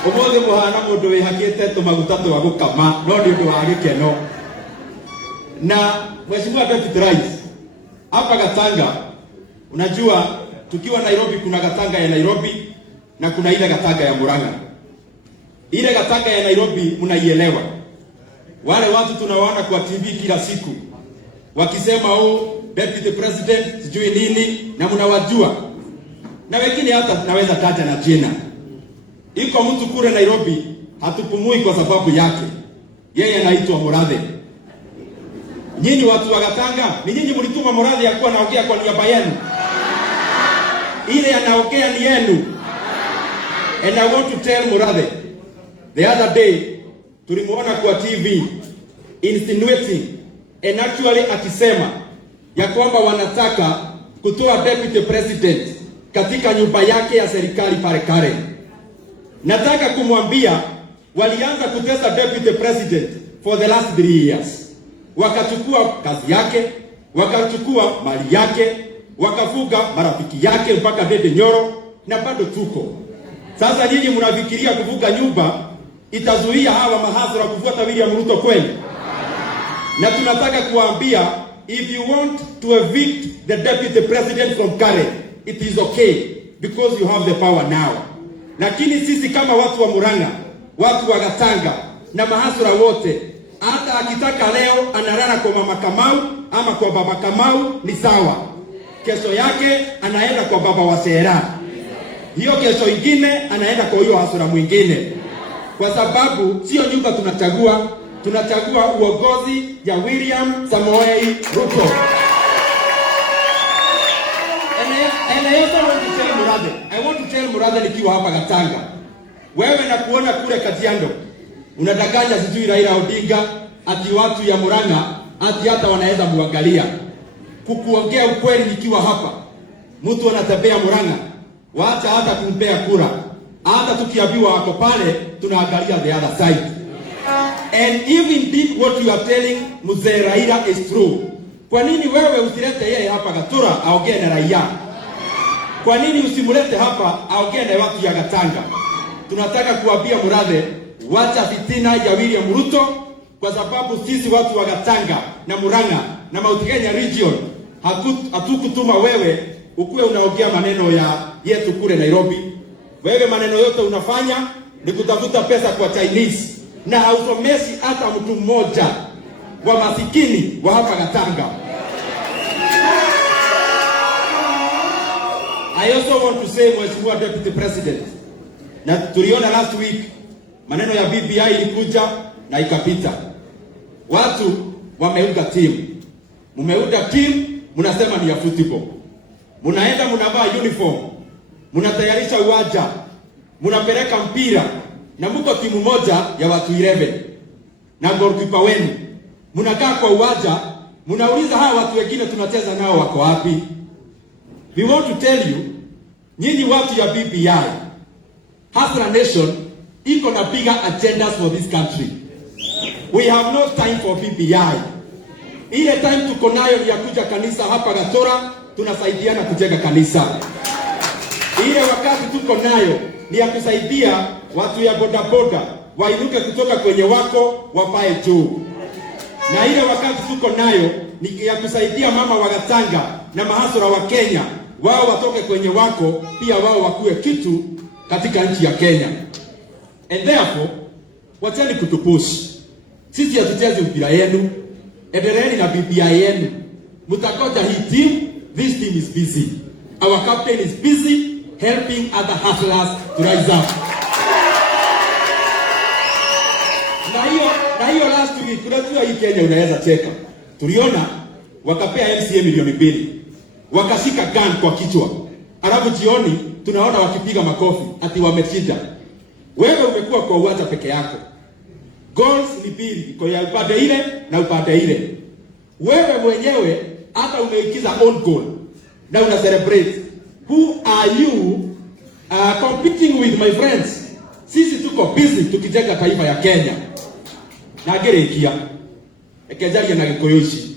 Ũmũthĩ mũhana mũndũ wĩhakĩte tũmaguta twa gũkama, no nĩ ũndũ wa gĩkeno. Na Mheshimiwa Deputy Rais, hapa Gatanga unajua tukiwa Nairobi kuna Gatanga ya Nairobi na kuna ile Gatanga ya Murang'a. Ile Gatanga ya Nairobi mnaielewa, wale watu tunawaona kwa TV kila siku wakisema Deputy President sijui nini, na mnawajua, na wengine hata naweza taja na jina. Iko mtu kule Nairobi hatupumui kwa sababu yake, yeye anaitwa Murathe. Nyinyi watu wa Gatanga ni nyinyi mlituma Murathe akuwa anaongea kwa niaba yenu, ile anaongea ni yenu. And I want to tell Murathe, the other day tulimuona kwa TV insinuating and actually akisema ya kwamba wanataka kutoa deputy president katika nyumba yake ya serikali pale Karen. Nataka kumwambia walianza kutesa deputy president for the last 3 years. Wakachukua kazi yake, wakachukua mali yake, wakafuga marafiki yake mpaka Dede Nyoro, na bado tuko. Sasa nyinyi mnafikiria kuvuga nyumba itazuia hawa mahasura kufuata William Ruto kweli? Na tunataka kuambia, if you want to evict the deputy president from Karen, it is okay because you have the power now. Lakini sisi kama watu wa Murang'a, watu wa Gatanga na mahasura wote, hata akitaka leo analala kwa mama Kamau ama kwa baba Kamau ni sawa. Kesho yake anaenda kwa baba wa Sera. Hiyo kesho ingine anaenda kwa hiyo hasura mwingine. Kwa sababu sio nyumba tunachagua uongozi ya William Samoei Ruto. And I also want to tell Murathe, nikiwa hapa Gatanga, wewe na kuona kule Kajiado unadanganya sijui Raila Odinga ati watu ya Murang'a ati hata wanaweza muangalia. Kukuongea ukweli, nikiwa hapa mtu anatembea Murang'a, waacha hata kumpea kura, hata tukiambiwa wako pale tunaangalia the other side. And if indeed what you are telling Mzee Raila is true, kwa nini wewe usilete yeye hapa Gatura aongee na raia? Kwa nini usimulete hapa aongee na watu ya Gatanga? Tunataka kuambia Murathe, wacha fitina ya William Ruto, kwa sababu sisi watu wa Gatanga na Murang'a na Mount Kenya region hatukutuma wewe ukuwe unaongea maneno yetu kule Nairobi. Wewe maneno yote unafanya ni kutafuta pesa kwa Chinese, na hausomeshi hata mtu mmoja wa masikini wa hapa Gatanga. I also want to say, Mheshimiwa Deputy President, na tuliona last week maneno ya BBI ilikuja na ikapita. Watu wameunda team. Mumeunda team, mnasema ni ya football. Munaenda mnavaa uniform, mnatayarisha uwanja, mnapeleka mpira, na mko timu moja ya watu 11 na goalkeeper wenu. Mnakaa kwa uwanja, mnauliza hawa watu wengine tunacheza nao wako wapi? We want to tell you, nyinyi watu ya BBI, Hasra Nation iko na bigger agendas for this country. We have no time for BBI. Ile time tuko nayo ni ya kuja kanisa hapa Gatora, tunasaidiana kujenga kanisa. Ile wakati tuko nayo ni ya kusaidia watu ya bodaboda wainuke kutoka kwenye wako wapae juu. Na ile wakati tuko nayo ni ya kusaidia mama wa Gatanga na mahasura wa Kenya, wao watoke kwenye wako pia wao wakuwe kitu katika nchi ya Kenya. And therefore, wachani kutupush. Sisi hatuchezi mpira yenu, endeleeni na BBI yenu. Mutakoja hii team, this team is busy. Our captain is busy helping other hustlers to rise up. Na hiyo last week, kunajua hii Kenya unaweza cheka. Tuliona wakapea MCA milioni 2. Wakashika gun kwa kichwa. Alafu jioni tunaona wakipiga makofi ati wameshinda. Wewe umekuwa kwa uwanja peke yako. Goals ni 2, kwa ya upande ile na upande ile. Wewe mwenyewe hata umeikiza own goal na una celebrate. Who are you competing with, my friends? Sisi tuko busy tukijenga taifa ya Kenya. Na gerekia ekejaria na gikoyoici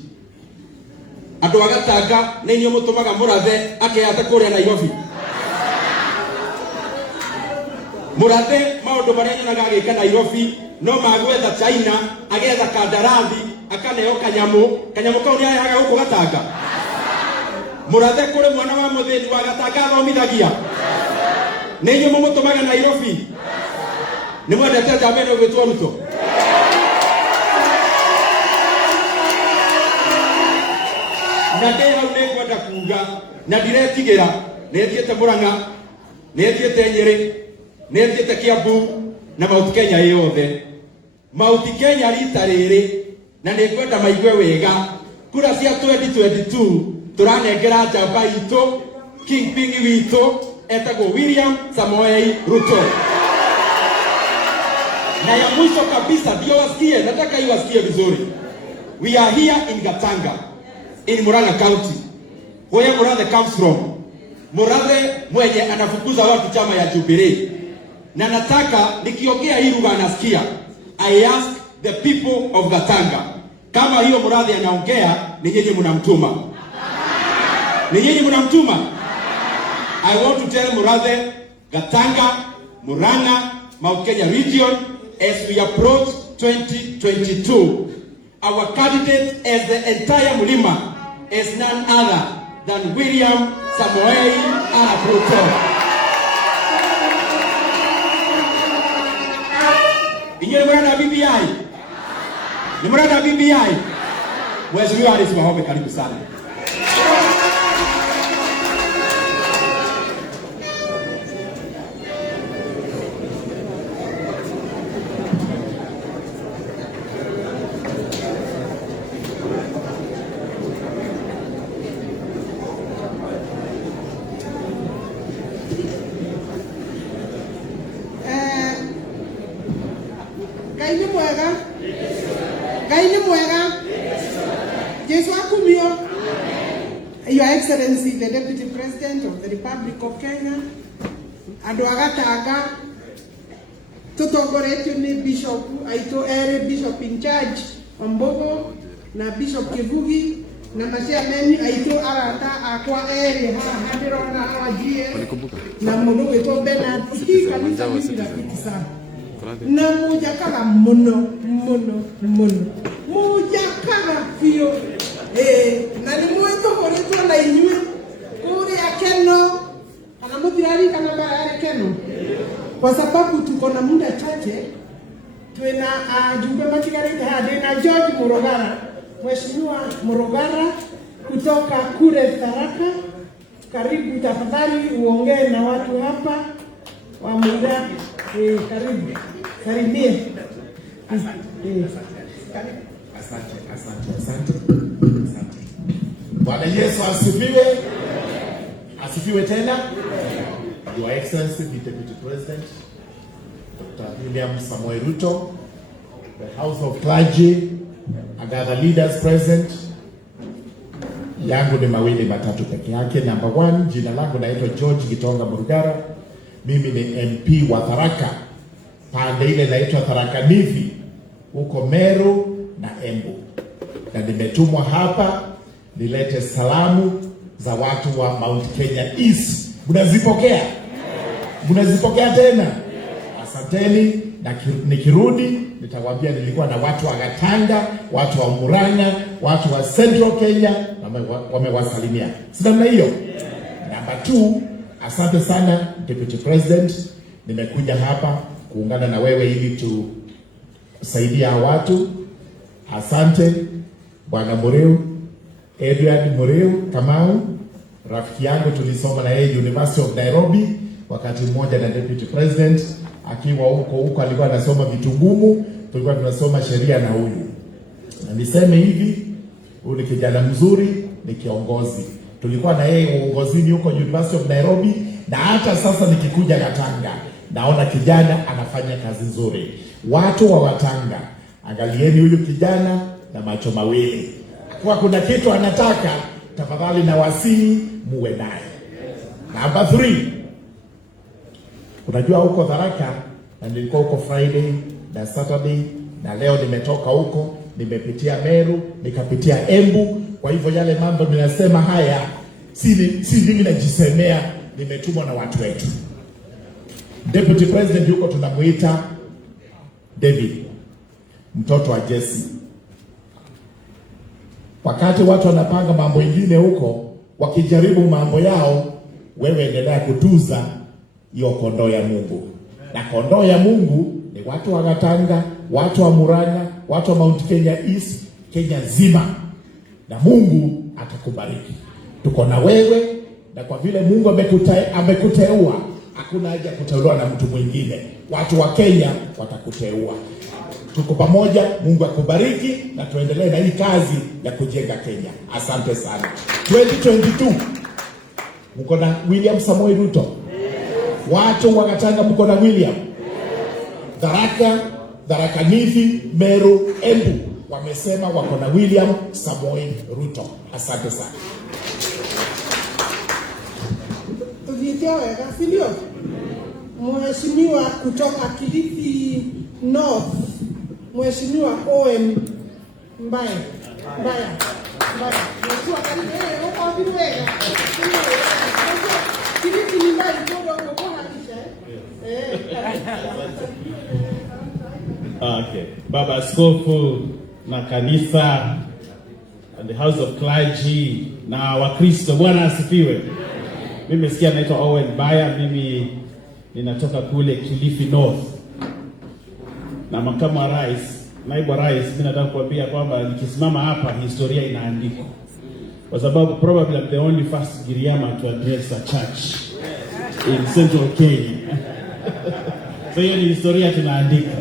andu agatanga nenyo mutumaga Murathe akeyata kuria Nairobi. Murathe maundu maria nyonaga agika Nairobi no magwetha China, agetha kandarathi akaneo kanyamu kau ni ayaga guku Gatanga. Murathe kuri mwana wa muthini wa Gatanga thomithagia nenyo mumutumaga Nairobi. Ni mwendete jamene gwitwo Ruto. Na ndeo nekwenda kuga na diretigira nethiete Murang'a, nethiete Nyeri, nethiete Kiambu na Mount Kenya yothe. Mount Kenya rita riri na nekwenda maigwe wega kura cia 2022 turanengera njamba itu kingping witu etagwo William Samoei Ruto. Na ya mwisho kabisa ndio wasikie, nataka iwasikie vizuri. We are here in Gatanga, in Murang'a County. where Murathe comes from. Murathe mwenye anafukuza watu chama ya Jubilee. Na nataka nikiongea hii lugha anasikia. I ask the people of Gatanga, kama hiyo Murathe anaongea ni nyinyi mnamtuma. Ni nyinyi mnamtuma. I want to tell Murathe, Gatanga, Murang'a, Mount Kenya region, as we approach 2022, our candidate as the entire Mlima is none other than William Samoei Arap Ruto. Inye mwana BBI. Ni mwana BBI. Mheshimiwa Alice Wahome, karibu sana. Your Excellency, the Deputy President of the Republic of Kenya, and Gatanga, tutongoretio ni Bishop aito Bishop in charge Ombogo na Bishop Kivugi na machairman aito arata akwa handiro na ajie na mundu wetu Bernard hii kanisa mimi rafiki sana na mujakaga muno mujakaga fio na ni mwetu horetu na inywe kuri akeno kana mutirari kana bara keno kwa sababu tuko na muda chache. Tuena jumbe matigarite hadi na George Murogara, Mheshimiwa Murogara kutoka kule Tharaka, karibu tafadhali uongee na watu hapa wa muda. Karibu karibie. Asante. Bwana Yesu asifiwe. Asifiwe tena. Your Excellency, the Deputy President, Dr. William Samoei Ruto, the House of Clergy, and other leaders present. Yangu ni mawili matatu peke yake. Number one, jina langu naitwa George Gitonga Murugara. Mimi ni MP wa Tharaka. Pande ile naitwa Tharaka Nithi, huko Meru na Embu. Na nimetumwa hapa nilete salamu za watu wa Mount Kenya East. Mnazipokea? Mnazipokea tena? Asanteni, na nikirudi nitawaambia nilikuwa na watu wa Gatanga, watu wa Murang'a, watu wa Central Kenya na wamewasalimia. Si namna hiyo? Number 2, asante sana Deputy President, nimekuja hapa kuungana na wewe ili tusaidia watu. Asante Bwana Muriu, Edward Muriu Kamau, rafiki yangu tulisoma na yeye University of Nairobi wakati mmoja na Deputy President akiwa huko alikuwa anasoma vitu ngumu, tulikuwa tunasoma sheria na huyu. Na niseme hivi, huyu ni kijana mzuri, ni kiongozi. Tulikuwa na yeye uongozini huko University of Nairobi, na hata sasa nikikuja Gatanga naona kijana anafanya kazi nzuri. Watu wa Gatanga, angalieni huyu kijana na macho mawili. Kwa kuna kitu anataka, tafadhali na wasii muwe naye. Number 3. Unajua huko Tharaka, na nilikuwa huko Friday na Saturday, na leo nimetoka huko, nimepitia Meru, nikapitia Embu. Kwa hivyo yale mambo ninasema haya si mimi najisemea, nimetumwa na watu wetu. Deputy President yuko tunamuita David, mtoto wa Jesse. Wakati watu wanapanga mambo mengine huko, wakijaribu mambo yao, wewe endelea kutuza hiyo kondoo ya Mungu. Na kondoo ya Mungu ni watu wa Gatanga, watu wa Murang'a, watu wa Mount Kenya East, Kenya nzima. Na Mungu atakubariki. Tuko na wewe, na kwa vile Mungu amekuteua, hakuna haja kuteuliwa na mtu mwingine. Watu wa Kenya watakuteua. Tuko pamoja, Mungu akubariki, na tuendelee na hii kazi ya kujenga Kenya. Asante sana. 2022 mko na William Samoei Ruto. Watu wa Gatanga mko na William. Tharaka Nithi, Meru, Embu wamesema wako na William Samoei Ruto. Asante sana. Mumesikia wega, si ndio? Mheshimiwa kutoka Kilifi North, Mheshimiwa Owen Mbaya. Mheshimiwa karibu huko vipi wega? Kilifi ni mbali kidogo kwa hakika. Okay. Baba Askofu na kanisa and the house of clergy na Wakristo, Bwana asifiwe. Mimi nimesikia naitwa Owen Baya, mimi ninatoka kule Kilifi North. Na makamu wa rais, naibu wa rais, mimi nataka kuambia kwamba nikisimama hapa historia inaandikwa. Kwa sababu probably I'm the only first Giriama to address a church in Central Kenya. So hiyo ni historia tunaandika.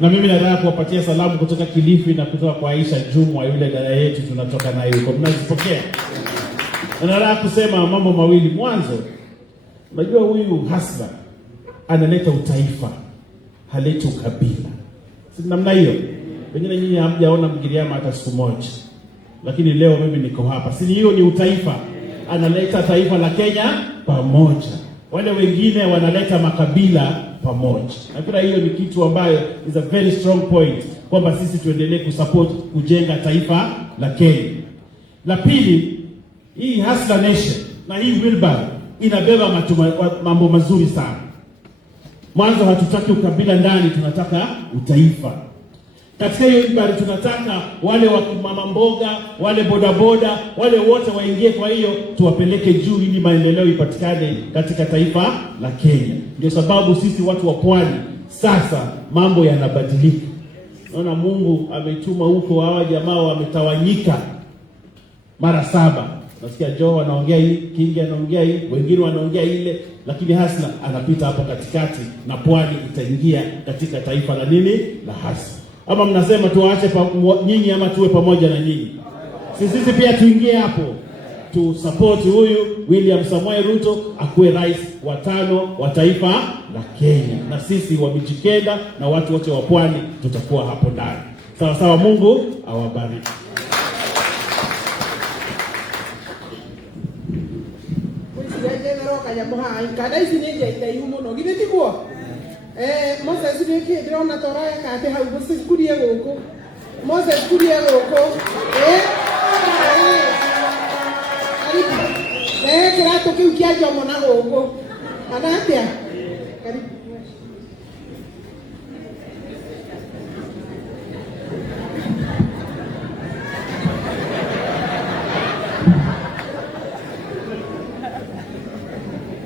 Na mimi nataka kuwapatia salamu kutoka Kilifi na kutoka kwa Aisha Jumwa, yule dada yetu tunatoka naye huko. Mnazipokea? Na nataka kusema mambo mawili. Mwanzo, unajua huyu hasa analeta utaifa, haleti ukabila. Si namna hiyo? Pengine nyinyi hamjaona Mgiriama hata siku moja. Lakini leo mimi niko hapa. Si hiyo ni utaifa. Analeta taifa la Kenya pamoja. Wale wengine wanaleta makabila pamoja. Na hiyo ni kitu ambayo is a very strong point kwamba sisi tuendelee kusupport kujenga taifa la Kenya. La pili, hii Hustler Nation na hii Wilbur inabeba mambo mazuri sana. Mwanzo hatutaki ukabila ndani, tunataka utaifa. Katika hiyo Wilbur tunataka wale wa mama mboga, wale bodaboda, wale wote waingie, kwa hiyo tuwapeleke juu ili maendeleo ipatikane katika taifa la Kenya. Ndio sababu sisi watu wa pwani sasa mambo yanabadilika. Naona Mungu ametuma huko, hawa jamaa wametawanyika mara 7. Nasikia Joe anaongea hii, Kingi anaongea hii, wengine wanaongea ile, lakini Hustler anapita hapo katikati na pwani itaingia katika taifa la nini? La Hustler. Ama mnasema tuwaache nyinyi ama tuwe pamoja na nyinyi? Sisi pia tuingie hapo. Tu support huyu William Samoei Ruto akuwe rais wa 5 wa taifa la Kenya. Na sisi wa Mijikenda na watu wote wa pwani tutakuwa hapo ndani. Sawa sawa, Mungu awabariki. Moses ndĩrona toraya kande hau gũcikurie gũkũ. Moses kurie gũkũ. Kĩratũ kĩu kĩa njomo na gũkũ. Kana atĩa?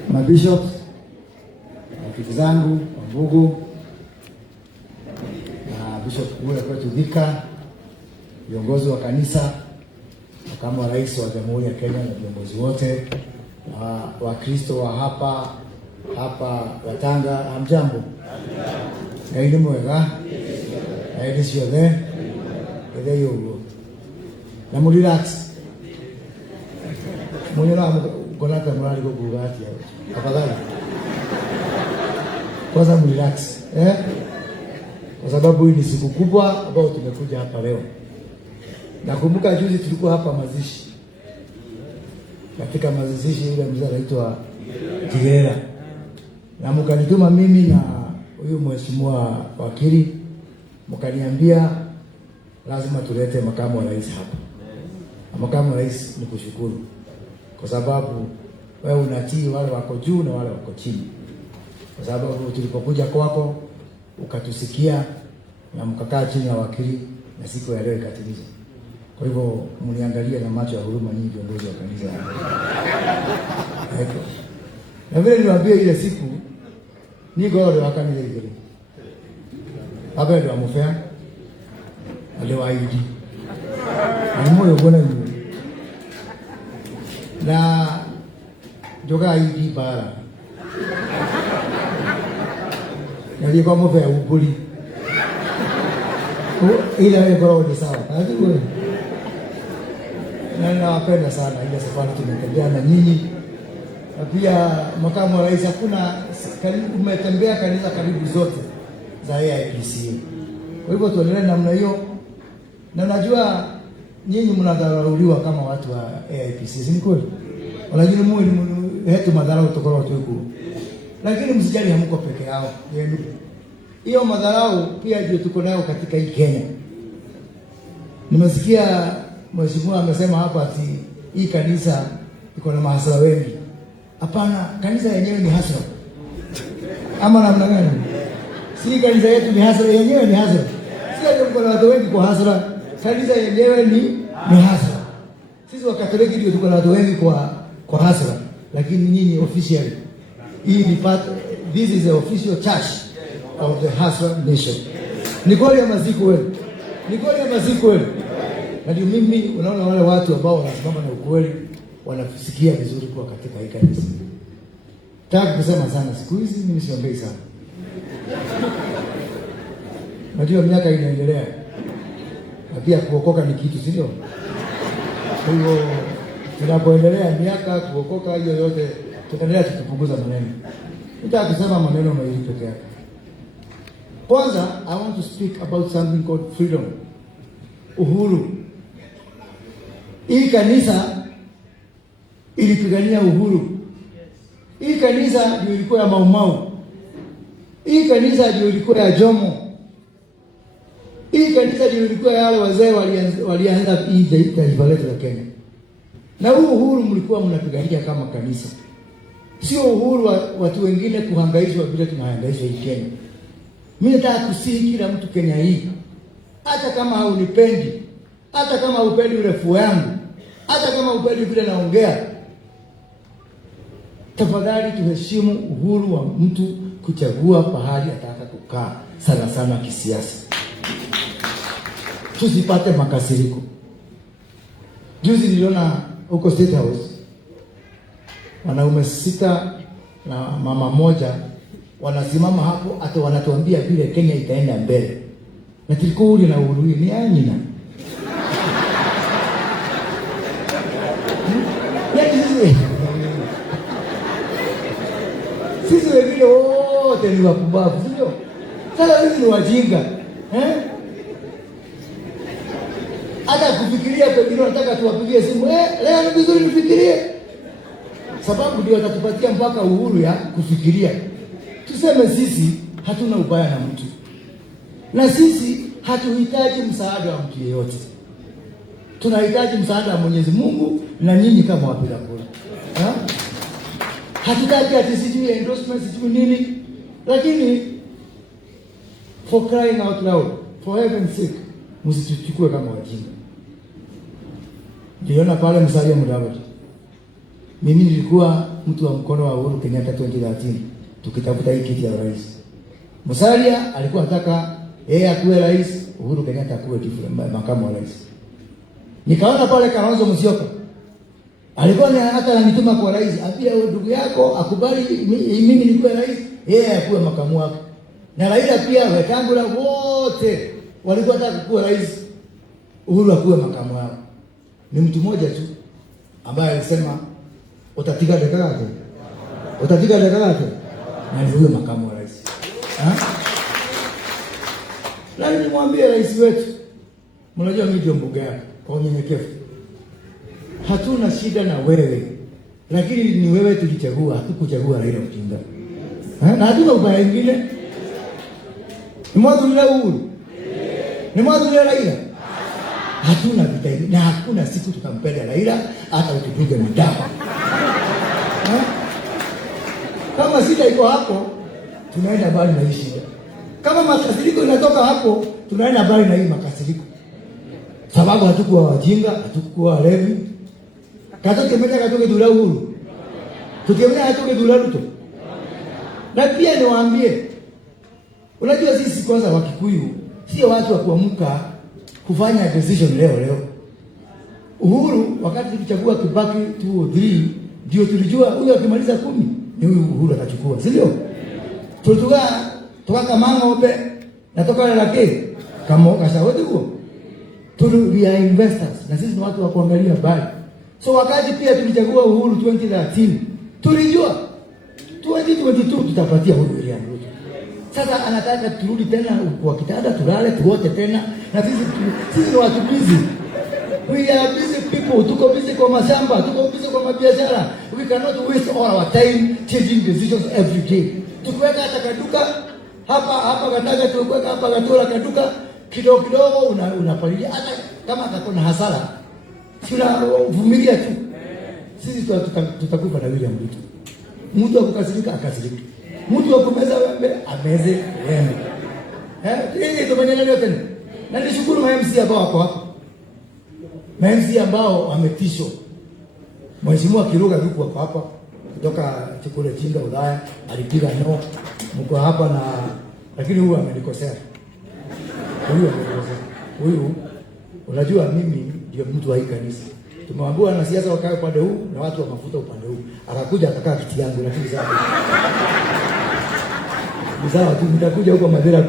Mabishop, rafiki zangu, Wambugu, na Bishop kule kwetu Thika, viongozi wa kanisa, makamu wa rais wa Jamhuri ya Kenya na viongozi wote, Wakristo wa hapa Gatanga, hamjambo? Ngai nĩ mwega. Ngai ciothe. Ngai ũguo. Na mu relax. Mwenyewe mkonaka mradi kukugatia. Tafadhali. Kwanza relax. Kwa sababu hii ni siku kubwa ambayo tumekuja hapa leo. Nakumbuka juzi tulikuwa hapa mazishi. Katika mazishi ile mzee anaitwa Tigera. Na mkanituma mimi na huyu mheshimiwa wakili, mkaniambia lazima tulete makamu wa rais hapa. Na makamu wa rais ni kushukuru. Kwa sababu wewe unatii wale wako juu na wale wako chini. Kwa sababu tulipokuja kwako ukatusikia na mkakaa chini ya wakili na siku ya leo ikatimizwa. Kwa hivyo mniangalie na macho ya huruma nyinyi viongozi wa kanisa. Na vile niliwaambia ile siku ni gole wa kanisa ile. Baba ndio amefanya. Aliwaahidi. Ni moyo bwana yule. Na joga hii bara. Ndio kama vya ukuli. Ile ile kwa ni sawa. Hadi na nawapenda sana ile safari tumetembea na nyinyi. Na pia makamu wa rais, hakuna umetembea kanisa karibu zote za AIPCA. Kwa hivyo tuendelee namna hiyo. Na najua nyinyi mnadharauliwa kama watu wa AIPCA, si kweli? Lakini yetu madharau tokoro tuku. Lakini msijali hamko peke yao yenu. Hiyo madharau pia ndio tuko nayo katika hii Kenya. Nimesikia mheshimiwa amesema hapa ati hii kanisa iko na mahasara wengi. Hapana, kanisa yenyewe ni hasara. Ama namna gani? Si kanisa yetu ni hasara, yenyewe ni hasara. Si ati mko na watu wengi kwa hasara. Kanisa yenyewe ni hasara. Sisi wa Katoliki ndio tuko na watu wengi kwa hasara. Lakini nyinyi officially hii ni part, this is the official church of the Hasra nation. Ni kweli ama si kweli? Ni kweli ama si kweli? Na ndio mimi unaona wale watu ambao wanasimama na ukweli wanasikia vizuri kwa katika hii kanisa. Nataka kusema sana siku hizi mimi siongei sana. Najua miaka inaendelea. Na pia kuokoka ni kitu, sio? Kwa hiyo tunapoendelea miaka kuokoka hiyo yote tutaendelea tukipunguza maneno. Nataka kusema maneno mawili pekee yake. Kwanza, I want to speak about something called freedom. Uhuru. Hii kanisa ilipigania uhuru. Hii kanisa ndio ilikuwa ya Mau Mau. Hii kanisa ndio ilikuwa ya Jomo. Hii kanisa ndio ilikuwa ya wale wazee walianza hii taifa letu la Kenya. Na huu uhuru mlikuwa mnapigania kama kanisa. Sio uhuru wa watu wengine kuhangaishwa vile tunahangaishwa hii Kenya. Mimi nataka kusihi kila mtu Kenya hii. Hata kama haunipendi, hata kama haupendi urefu wangu, hata kama haupendi vile naongea, tafadhali tuheshimu uhuru wa mtu kuchagua pahali ataka kukaa, sana sana kisiasa. Tusipate makasiriko. Juzi niliona huko State House wanaume 6 na mama moja wanasimama hapo hata wanatuambia vile Kenya itaenda mbele. Na tulikuri na uhuru ni anyina. Sisi wengine wote ni wapumbavu, sio? Sasa sisi ni wajinga. Hata kufikiria pengine nataka tuwapigie simu, leo ni vizuri nifikirie. Sababu ndio watatupatia mpaka uhuru ya kufikiria. Tuseme sisi hatuna ubaya na mtu. Na sisi hatuhitaji msaada wa mtu yeyote. Tunahitaji msaada wa Mwenyezi Mungu na nyinyi kama wapiga kura. Hatutaki ati sijui endorsement sijui nini. Lakini for crying out loud, for heaven's sake, msituchukue kama wajinga. Niliona pale Musalia Mudavadi. Mimi nilikuwa mtu wa mkono wa Uhuru Kenyatta 2013 tukitafuta hii kiti ya rais. Musalia alikuwa anataka yeye akuwe rais, Uhuru Kenyatta akuwe makamu wa rais. Nikaona pale Kalonzo Musyoka alikuwa hata ananituma kwa rais, apia ndugu yako akubali mimi nikuwe rais, yeye akuwe makamu wake. Na Raila pia Wetangula wote walikuwa wanataka kuwa rais, Uhuru akuwe makamu wake. Ni mtu mmoja tu ambaye alisema utatiga dekate. Utatiga dekate. Na ni huyo makamu wa rais. Na nilimwambia rais wetu, mnajua mimi ndio mbunge yako, kwa unyenyekevu. Hatuna shida na wewe. Lakini ni wewe tulichagua, hatukuchagua Raila Odinga. Na hatuna ubaya mwingine. Ni mwanzo ni Uhuru. Ni mwanzo ni Raila. Hatuna vita na hakuna siku tutampenda Raila hata utupige mdawa. Kama shida iko hapo, tunaenda bali na hii shida. Kama makasiriko inatoka hapo, tunaenda bali na hii makasiriko. Sababu hatukuwa wajinga, hatukuwa walevi. Kato kemeta katoke dula Uhuru. Tukemea hatoke dula Ruto. Na pia niwaambie, unajua sisi kwanza Wakikuyu sio watu wa kuamka kufanya decision leo. Uhuru wakati tulichagua Kibaki 203 ndio tulijua huyu akimaliza 10 ni huyu Uhuru atachukua, si ndio? Toka Mang'ombe na toka Lake kama kasawete huo. We are investors na sisi ni watu wa kuangalia mbali. So wakati pia tulichagua Uhuru 2013 tulijua 2022 tutapatia Uhuru William Ruto. Sasa anataka turudi tena kwa kitanda tulale tuote tena na sisi ni watu busy. We are busy people, tuko busy kwa mashamba, tuko busy kwa mabiashara. We cannot waste all our time changing decisions every day. Tukiweka hata kaduka hapa Gatanga, tukiweka hapa Gatora kaduka kidogo unapalilia, hata kama atakuwa na hasara tunavumilia tu. Sisi tutakufa na William Ruto. Mtu akukasirika akasirike, mtu akumeza wembe ameze wembe. Hii tumenya leo tena. Na nishukuru MC ambao wako hapa, MC ambao wametishwa. Mheshimiwa Kiruga yuko hapa kutoka Chikole Chinda Ulaya, alipiga no. Mko hapa na lakini huyu amenikosea. Huyu unajua mimi ndio mtu wa hii kanisa. Tumemwambia na siasa wakae upande huu na watu wa mafuta upande huu. Akakuja akakaa kiti yangu, lakini sasa sawa tu, mtakuja huko Madera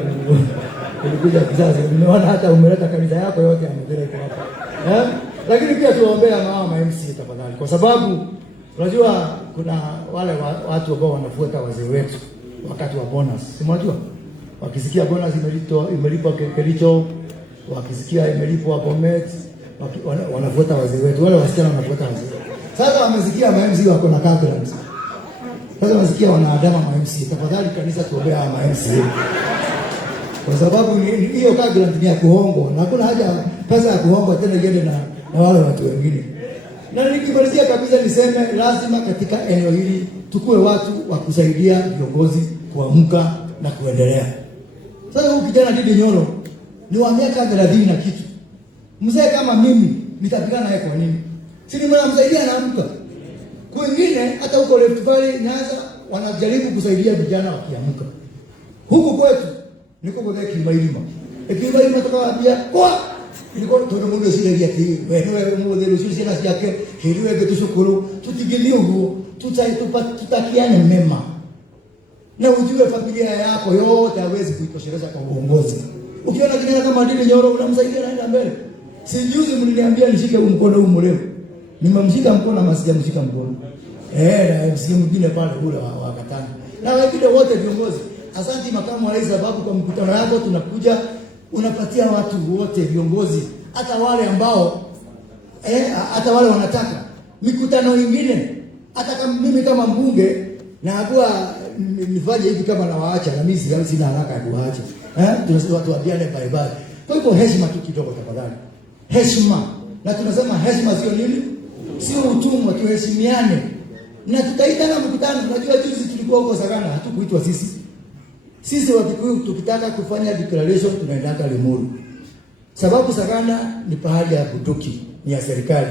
kulikuja kizazi. Nimeona hata umeleta kanisa yako yote ya Madera iko hapa. Lakini pia tuwaombea mama MC tafadhali, kwa sababu unajua kuna wale watu ambao wanafuata wazee wetu wakati wa bonus. Si mnajua? Wakisikia bonus imelipwa Kericho, wakisikia imelipwa Bomet, wanafuata wazee wetu. Wale wasichana wanafuata wazee. Sasa wamesikia MC wako na Kagrand. Sasa wamesikia wanaadama MC. Tafadhali kanisa tuombea MC. Kwa sababu hiyo Kagrand ni ya kuhongo. Na hakuna haja pesa ya kuhongo tena iende na wale watu wengine. Na nikimalizia kabisa niseme lazima katika eneo hili tukue watu wa kusaidia viongozi kuamka na kuendelea. Sasa huyu kijana Ndindi Nyoro ni wa miaka 30 na kitu. Mzee kama mimi nitapigana naye kwa nini? Si nimemsaidia naamka. Kwingine hata huko Rift Valley Nyanza wanajaribu kusaidia vijana wakiamka. Huku kwetu niko kwa Kimailima. Kimailima tukawambia kwa niko todo mundo sile ati wewe modelo sisi na yake hiliwe getushukuru tutigili huko tutakiane mema. Na ujue familia yako yote hawezi kuikosheleza kwa uongozi. Ukiona kijana kama Ndindi Nyoro unamsaidia naenda mbele. Sijuzi mliniambia nishike huu mkono huu mrefu. Nimemshika mkono na sijamshika mkono. Na MC mwingine pale kule wa Katanga. Na wengine wote viongozi. Asante makamu wa rais, sababu kwa mkutano yako tunakuja unapatia watu wote viongozi, hata wale ambao hata wale wanataka mikutano mingine, hata kama mimi kama mbunge na hakuwa nifanye hivi kama na waacha, na mimi sina haraka ya kuacha. Tunasema watu wabiane bye bye. Kwa hivyo heshima tu kidogo tafadhali. Heshima. Na tunasema heshima sio nini? Sio utumwa, tuheshimiane. Na tutaitana mkutano. Unajua juzi tulikuwa huko Sagana, hatukuitwa sisi. Sisi Wakikuyu tukitaka kufanya declaration tunaenda Limuru. Sababu Sagana ni pahali ya bunduki, ni ya serikali.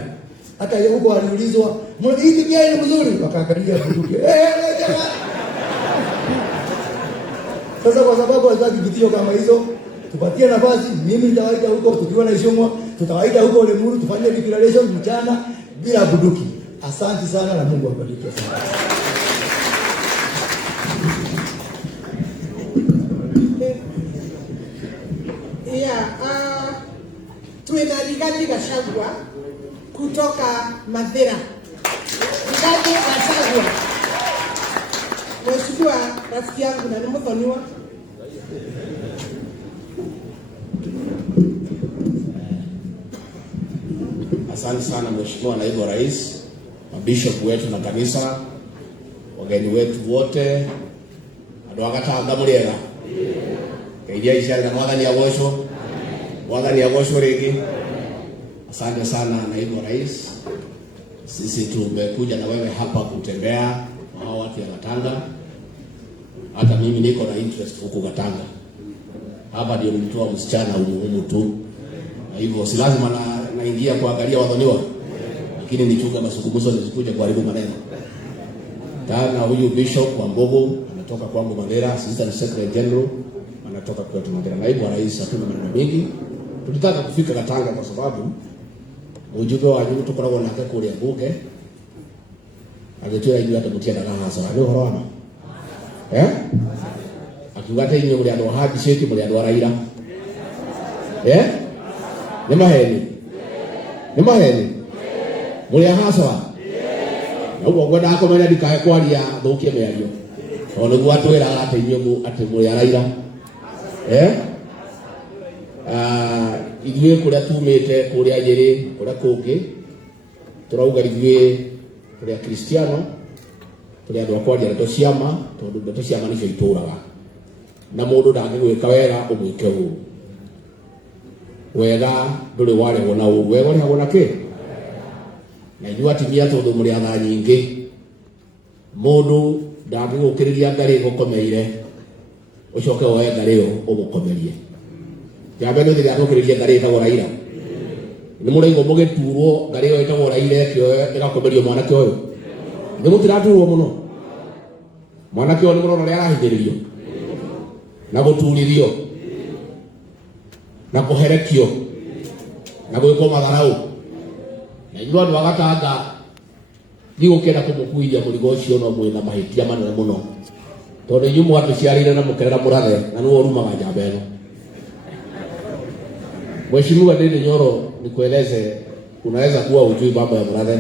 Hata huko waliulizwa, "Hii pia ni mzuri?" Wakaangalia bunduki. Sasa kwa sababu hataki vitio kama hizo, tupatie nafasi, mimi nitawaita huko tukiwa na Ishongwa, tutawaita huko Limuru tufanye declaration mchana bila bunduki. Asante sana na Mungu awabariki sana. Tuena Rigathi Gachagua kutoka Mathira. Rigathi Gachagua, mheshimiwa rafiki yangu na nimethoniwa. Asante sana mheshimiwa naibu wa rais, mabishop wetu na kanisa, wageni wetu wote, andũ a Gatanga mũrĩega. Ngeithia iciara na mwathani agocwo. Mwathani agocwo rĩngĩ. Asante sana naibu wa rais. Sisi tumekuja na wewe hapa kutembea na hao watu ya Gatanga. Hata mimi niko na interest huko Gatanga. Hapa ndio mtoa msichana umuhimu tu. Na hivyo si lazima naingia kuangalia wadhoniwa. Lakini nichunga mazungumzo nisikuja kuharibu maneno. Tana huyu Bishop wa Mbogo anatoka kwangu Mandera, Assistant Secretary General anatoka kwetu Mandera. Naibu wa rais hatuna maneno mengi. Tulitaka kufika Gatanga kwa sababu ujumbe wa juu tukoragwo nake kuria bunge. Agĩtwĩra inyuĩ andũ mũtiendaga hasara. Nĩ ũhoro wa ma? Akiuga atĩ inyuĩ mũrĩ andũ a handshake, mũrĩ andũ a Raila. Nĩ maheni? Nĩ maheni? Mũrĩ a hasara? Ũguo ngwendaga kũmenya ndikae kwaria thũkie mĩario. O nĩguo atwĩraga atĩ inyuĩ atĩ mũrĩ a Raila. Ithuĩ kũrĩa tumĩte kũrĩa Nyĩrĩ, kũrĩa kũngĩ turauga rigwe turi Kristiano turi andu akwaria ndeto ciama tondu ndeto ciama nicio ituraga na mundu ndangigwika wega umwike uru wega nduri warehwo na uru wega warehwo na ki na ithuĩ atumia tondu muri atha nyingi mundu ndangigukiriria ngari gukomeire ucoke woe ngari yo ugukomerie jambe no thiria tukiriria ngari itagwo Raila ni muraigwo mugiturwo ngari yo itagwo Raila kio igakomerio mwanake uyu ni mutiraturwo muno mwanake uyu ni murona ria arahithiririo na guturirio na kuherekio na gwikwo matharau na ithuĩ andu agatanga ndigukenda kumukuithia murigo ucio no mwina mahitia manene muno tondu inyuĩ mwatuciarĩire na mũkerera mũrathe na nĩwe ũrumaga njamba ĩno. Mheshimiwa Ndindi Nyoro, nikueleze, unaweza kuwa ujui mambo ya Murathe.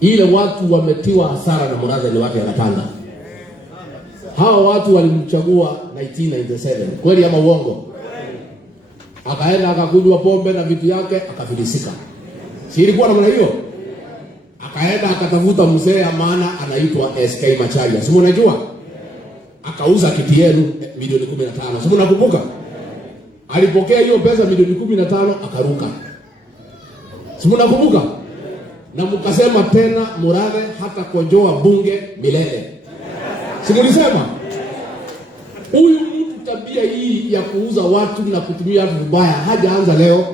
Ile watu wametiwa hasara na Murathe ni watu ya Gatanga. Hao watu walimchagua 1997, kweli ama uongo? Akaenda akakunywa pombe na vitu yake akafilisika. Si ilikuwa namna hiyo? Akaenda akatafuta mzee maana anaitwa SK Macharia. Si mnajua? Akauza kiti yenu milioni 15. Si mnakumbuka? Alipokea hiyo pesa milioni 15 akaruka. Si mnakumbuka? Na mkasema tena Murathe hata konjoa bunge milele. Si mlisema? Huyu mtu tabia hii ya kuuza watu na kutumia watu vibaya hajaanza leo.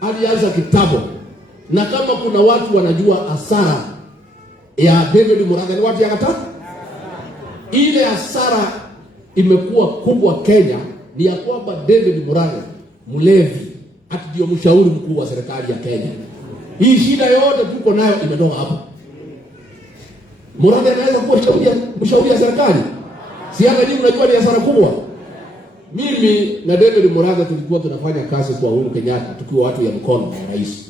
Alianza kitambo. Na kama kuna watu wanajua hasara ya David Murathe ni watu ya Gatanga. Ile hasara imekuwa kubwa Kenya ni ya kwamba David Murathe mlevi ati ndio mshauri mkuu wa serikali ya Kenya. Hii shida yote tuko nayo imetoka hapa. Murathe anaweza kuwa mshauri ya serikali? Si hata nyinyi mnajua ni hasara kubwa. Mimi na David Murathe tulikuwa tunafanya kazi kwa Uhuru Kenyatta tukiwa watu ya mkono ya rais.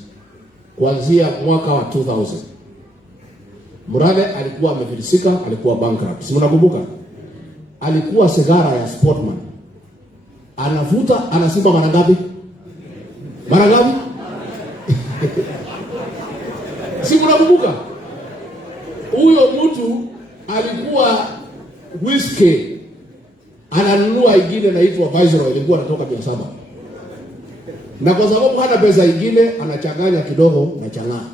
Kuanzia mwaka wa 2000. Murathe alikuwa amefilisika, alikuwa bankrupt. Si mnakumbuka? Alikuwa sigara ya Sportman. Anavuta, anasimba mara ngapi? Mara ngapi? Si mnakumbuka? Huyo mtu alikuwa whiskey ananunua ingine inaitwa Viceroy, ilikuwa inatoka 700. Na kwa sababu hana pesa ingine anachanganya kidogo na chang'aa.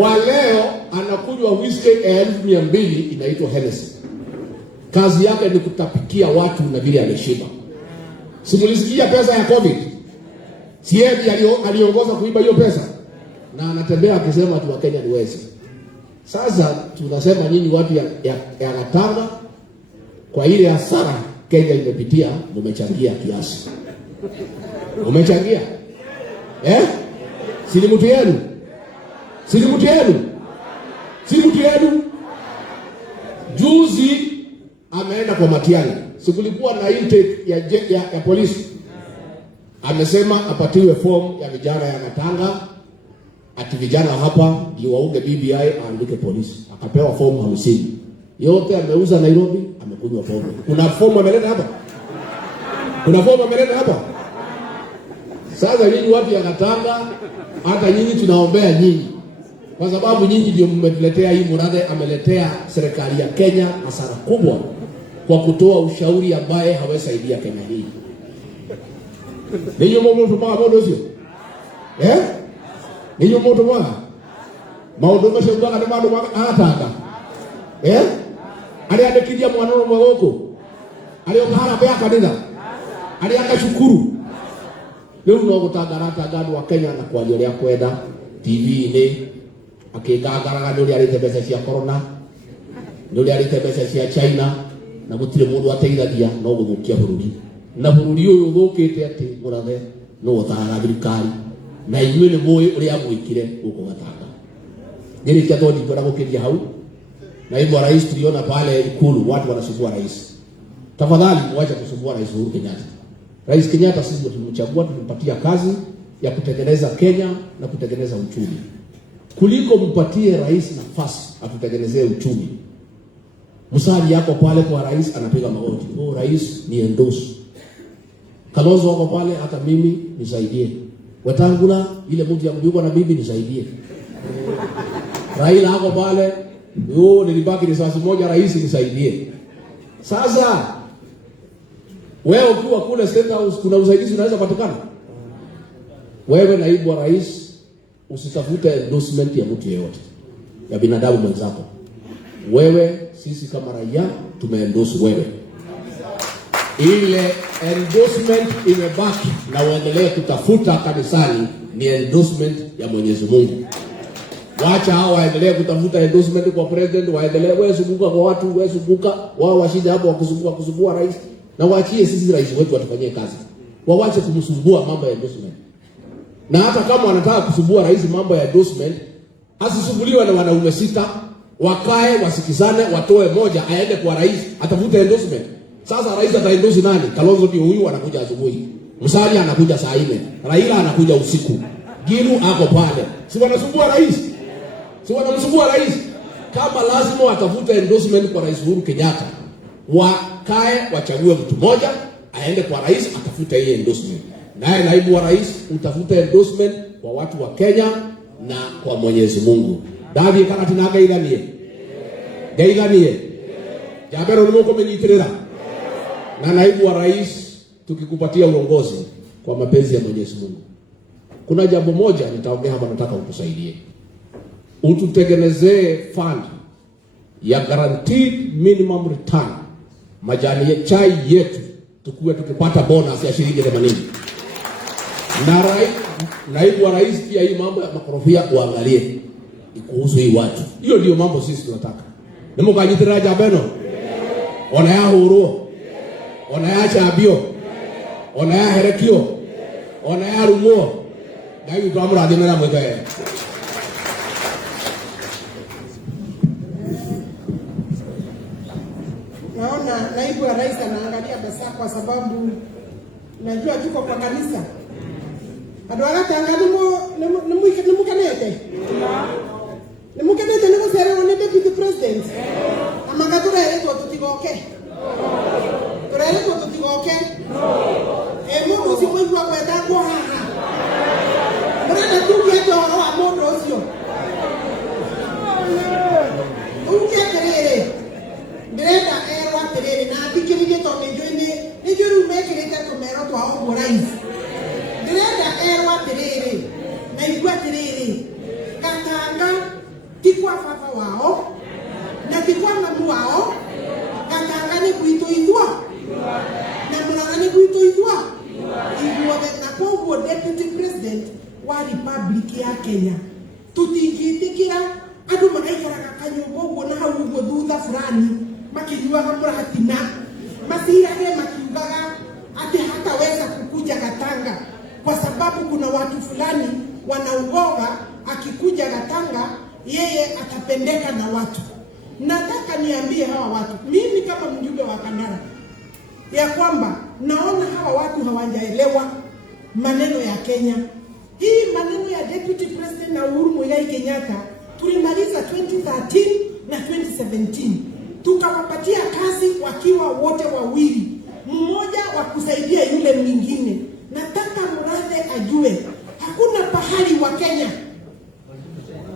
Wa leo anakunywa whiskey 1200 inaitwa Hennessy. Kazi yake ni kutapikia watu na vile ameshiba. Simulisikia pesa ya COVID? Si yeye aliongoza kuiba hiyo pesa? Na anatembea akisema tu wa Kenya ni wezi. Sasa tunasema nyinyi watu ya Gatanga kwa ile hasara Kenya imepitia mmechangia kiasi. Umechangia? Si ni mtu yenu? Si ni mtu yenu? Si mtu yenu? Juzi ameenda kwa Matiang'i. Sikulikuwa na intake ya polisi. Amesema apatiwe form ya vijana ya Gatanga. Ati vijana hapa ndio waunge BBI aandike polisi. Akapewa form 50. Yote ameuza Nairobi, amekunywa pombe. Kuna form ameleta hapa? Kuna form ameleta hapa? Sasa nyinyi watu ya Gatanga, hata nyinyi tunaombea nyinyi. Kwa sababu nyinyi ndio mmetuletea hii Murathe ameletea serikali ya Kenya hasara kubwa kwa kutoa ushauri ambaye hawesaidia Kenya hii. Ninyo moto kwa modo sio? Ninyo moto kwa. Maundu macio ngana ni mandu atanga. Ali andekiria mwana wa mwagoko. Ali okahara bya kanitha. Ali akashukuru. Leo no gutangarata gandu wa Kenya na kwa njia ya kwenda TV-ini akigangaraga ndio arite mbeca cia corona ndio arite mbeca cia China na gutire mundu ateithagia no guthukia bururi na bururi uyu thukite ati Murathe no utaraga thirikari na inyuĩ nĩ mũĩ ũrĩa mwĩkire gũkũ Gatanga. Nilikia todi kwenda gukiria hau na hivyo rais tuliona pale Ikulu watu wanasumbua rais. Tafadhali muache kusumbua rais Uhuru Kenyatta. Rais Kenyatta sisi tulimchagua, tulimpatia kazi ya kutengeneza Kenya na kutengeneza uchumi. Kuliko mpatie rais nafasi atutengenezee uchumi. Musali yako pale kwa rais anapiga magoti. Rais ni endorse. Kalonzo wako pale hata mimi nisaidie. Wetangula, ile mtu ya mjukwa na bibi nisaidie. Raila hako pale, nilibaki risasi moja, rais nisaidie. Sasa wewe ukiwa kule State House kuna usaidizi unaweza patikana? Wewe naibu wa rais usitafute endorsement ya mtu yeyote, ya binadamu mwenzako. Wewe, sisi kama raia tumeendorse wewe. Ile endorsement imebaki na uendelee kutafuta kanisani ni endorsement ya Mwenyezi Mungu. Wacha hao waendelee kutafuta endorsement kwa president, waendelee wewe zunguka kwa watu, wewe zunguka wao washinde hapo kusumbua rais, na waachie sisi rais wetu watufanyie kazi. Waache kumsumbua mambo ya endorsement. Na hata kama wanataka kusumbua rais mambo ya endorsement, asisumbuliwe na wanaume 6, wakae wasikizane, watoe moja aende kwa rais atafute endorsement. Sasa rais ataendorse nani? Kalonzo ndio huyu anakuja asubuhi. Musalia anakuja saa 4. Raila anakuja usiku. Gilu ako pale. Si wanasumbua rais? Si wanamsumbua rais? Kama lazima watafute endorsement kwa Rais Uhuru Kenyatta, wakae wachague mtu moja aende kwa rais atafute hiyo endorsement. Naye naibu wa rais utafute endorsement kwa watu wa Kenya na kwa Mwenyezi Mungu. Davi kana tinaga iganie. Gaiganie. Jabero nuko menitirira. Na naibu wa rais tukikupatia uongozi kwa mapenzi ya Mwenyezi Mungu, kuna jambo moja nitaongea hapa, nataka ukusaidie. Ututengenezee fund ya guaranteed minimum return. Majani ya chai yetu tukue tukipata bonus ya shilingi 80. Na naibu wa rais pia hii mambo ya makorofia uangalie kuhusu hii watu. Hiyo ndio mambo sisi tunataka. Nimukanyitira jabeno. Ona ya huru. Ona ya chabio. Ona ya herekio. Ona ya rumo. Na hiyo tuamra dimena mwekae. Naona naibu wa rais anaangalia basa kwa sababu najua tuko kwa kanisa. Adwara tangadimo nimukanete. Nimukanete niko sere one deputy president. Amagatura yetu tutigoke. Tura yetu tutigoke. Mungu si mwengu wa kwenda kwa hana. Mwana tuki yetu wa mondo sio. Ukekerere. Ndenda ewa terere na tikirige to ni juru mekirete to mero to awo rais. Ndenda ewa terere na igwa terere. Katanga tikwa fafa wao na tikwa mamu wao. Katanga ni kuito idwa. Na mwana ni kuito idwa. Idwa na kwa deputy president wa republic ya Kenya. Tutingitikira adu magaikara kakanyobo na hawo thutha fulani. Makijuaga murahatina masirage makiugaga ati hataweza kukuja Gatanga kwa sababu kuna watu fulani wanauoga akikuja Gatanga yeye atapendeka na watu. Nataka niambie hawa watu, mimi kama mjumbe wa Kandara, ya kwamba naona hawa watu hawajaelewa maneno ya Kenya. Hii maneno ya deputy president na Uhuru Muigai Kenyatta tulimaliza 2013 na 2017. Tukawapatia kazi wakiwa wote wawili, mmoja wa kusaidia yule mwingine. Nataka Murathe ajue hakuna pahali wa Kenya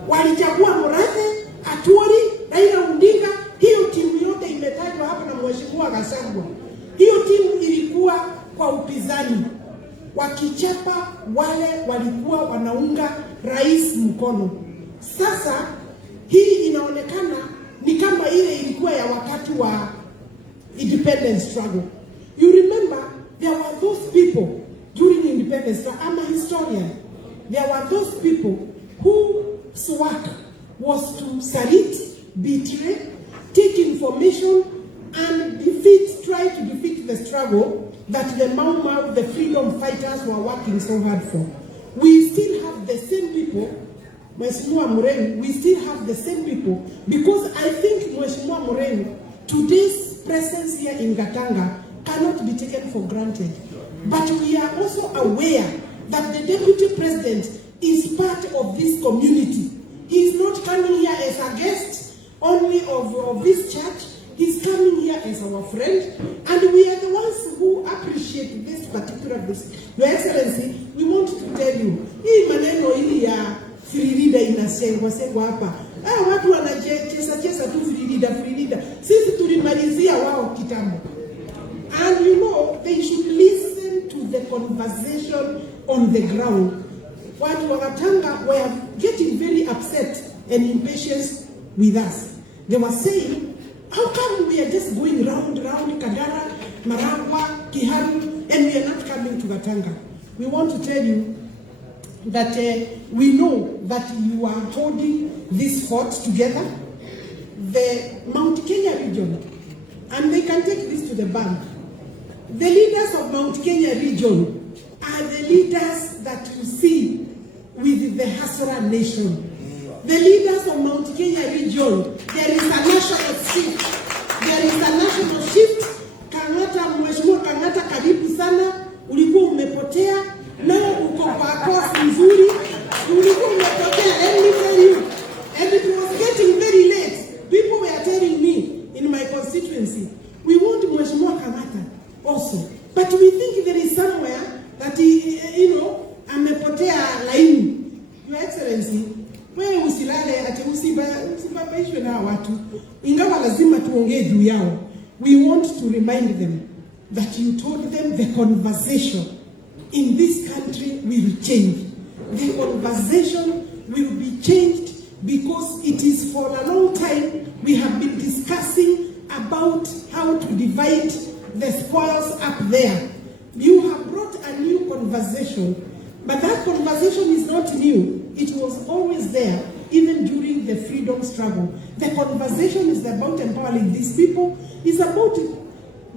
walichagua Murathe, Aturi, Raila Odinga. Hiyo timu yote imetajwa hapa na Mheshimiwa Gachagua. Hiyo timu ilikuwa kwa upinzani, wakichapa wale walikuwa wanaunga rais mkono. Sasa hii inaonekana ni kama ile ilikuwa ya wakati wa independence struggle. You remember there were those people during independence. I'm a historian. There were those people whose work was to salute, betray, take information, and try to defeat the struggle that the Mau Mau, the freedom fighters, were working so hard for. We still have the same people. Mheshimiwa Mureni, we still have the same people, because I think Mheshimiwa Mureni, today's presence here in Gatanga cannot be taken for granted. But we are also aware that the deputy president is part of this community. He is not coming here as a guest only of this church. He's coming here as our friend, and we are the ones who appreciate this particular visit. Your Excellency, we want to tell you wanasengwa hapa. Watu wanacheza tu free leader. Sisi tulimalizia wao kitambo. And you know, they should listen to the conversation on the ground. Watu wa Gatanga were getting very upset and impatient with us. They were saying, how come we are just going round, Kadara, Maragwa, Kiharu, and we are not coming to Gatanga? We want to tell you that we know that you are holding this fort together, the Mount Kenya region, and they can take this to the bank. The leaders of Mount Kenya region are the leaders that you see with the Hasara nation. The leaders of Mount Kenya region, there is a national shift. There is a national shift. Mheshimiwa Kang'ata, karibu sana. Ulikuwa umepotea, nao uko kwa kosi nzuri. Ulikuwa umepotea, let me tell you. And it was getting very late. People were telling me in my constituency, we want Mheshimiwa Kang'ata also. But we think there is somewhere that amepotea laini. Your Excellency, wewe usilale ati usibabaishwe na watu. Ingawa lazima tuongee juu yao. We want to remind them that you told them the conversation in this country will change. The conversation will be changed because it is for a long time we have been discussing about how to divide the spoils up there. You have brought a new conversation, but that conversation is not new. It was always there, even during the freedom struggle. The conversation is about empowering these people. It's about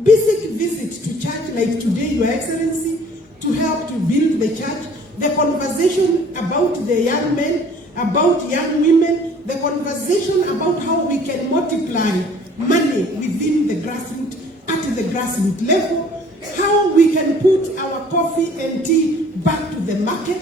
basic visit to church like today, Your Excellency, to help to build the church. The conversation about the young men, about young women. The conversation about how we can multiply money within the grassroots, at the grassroots level. How we can put our coffee and tea back to the market,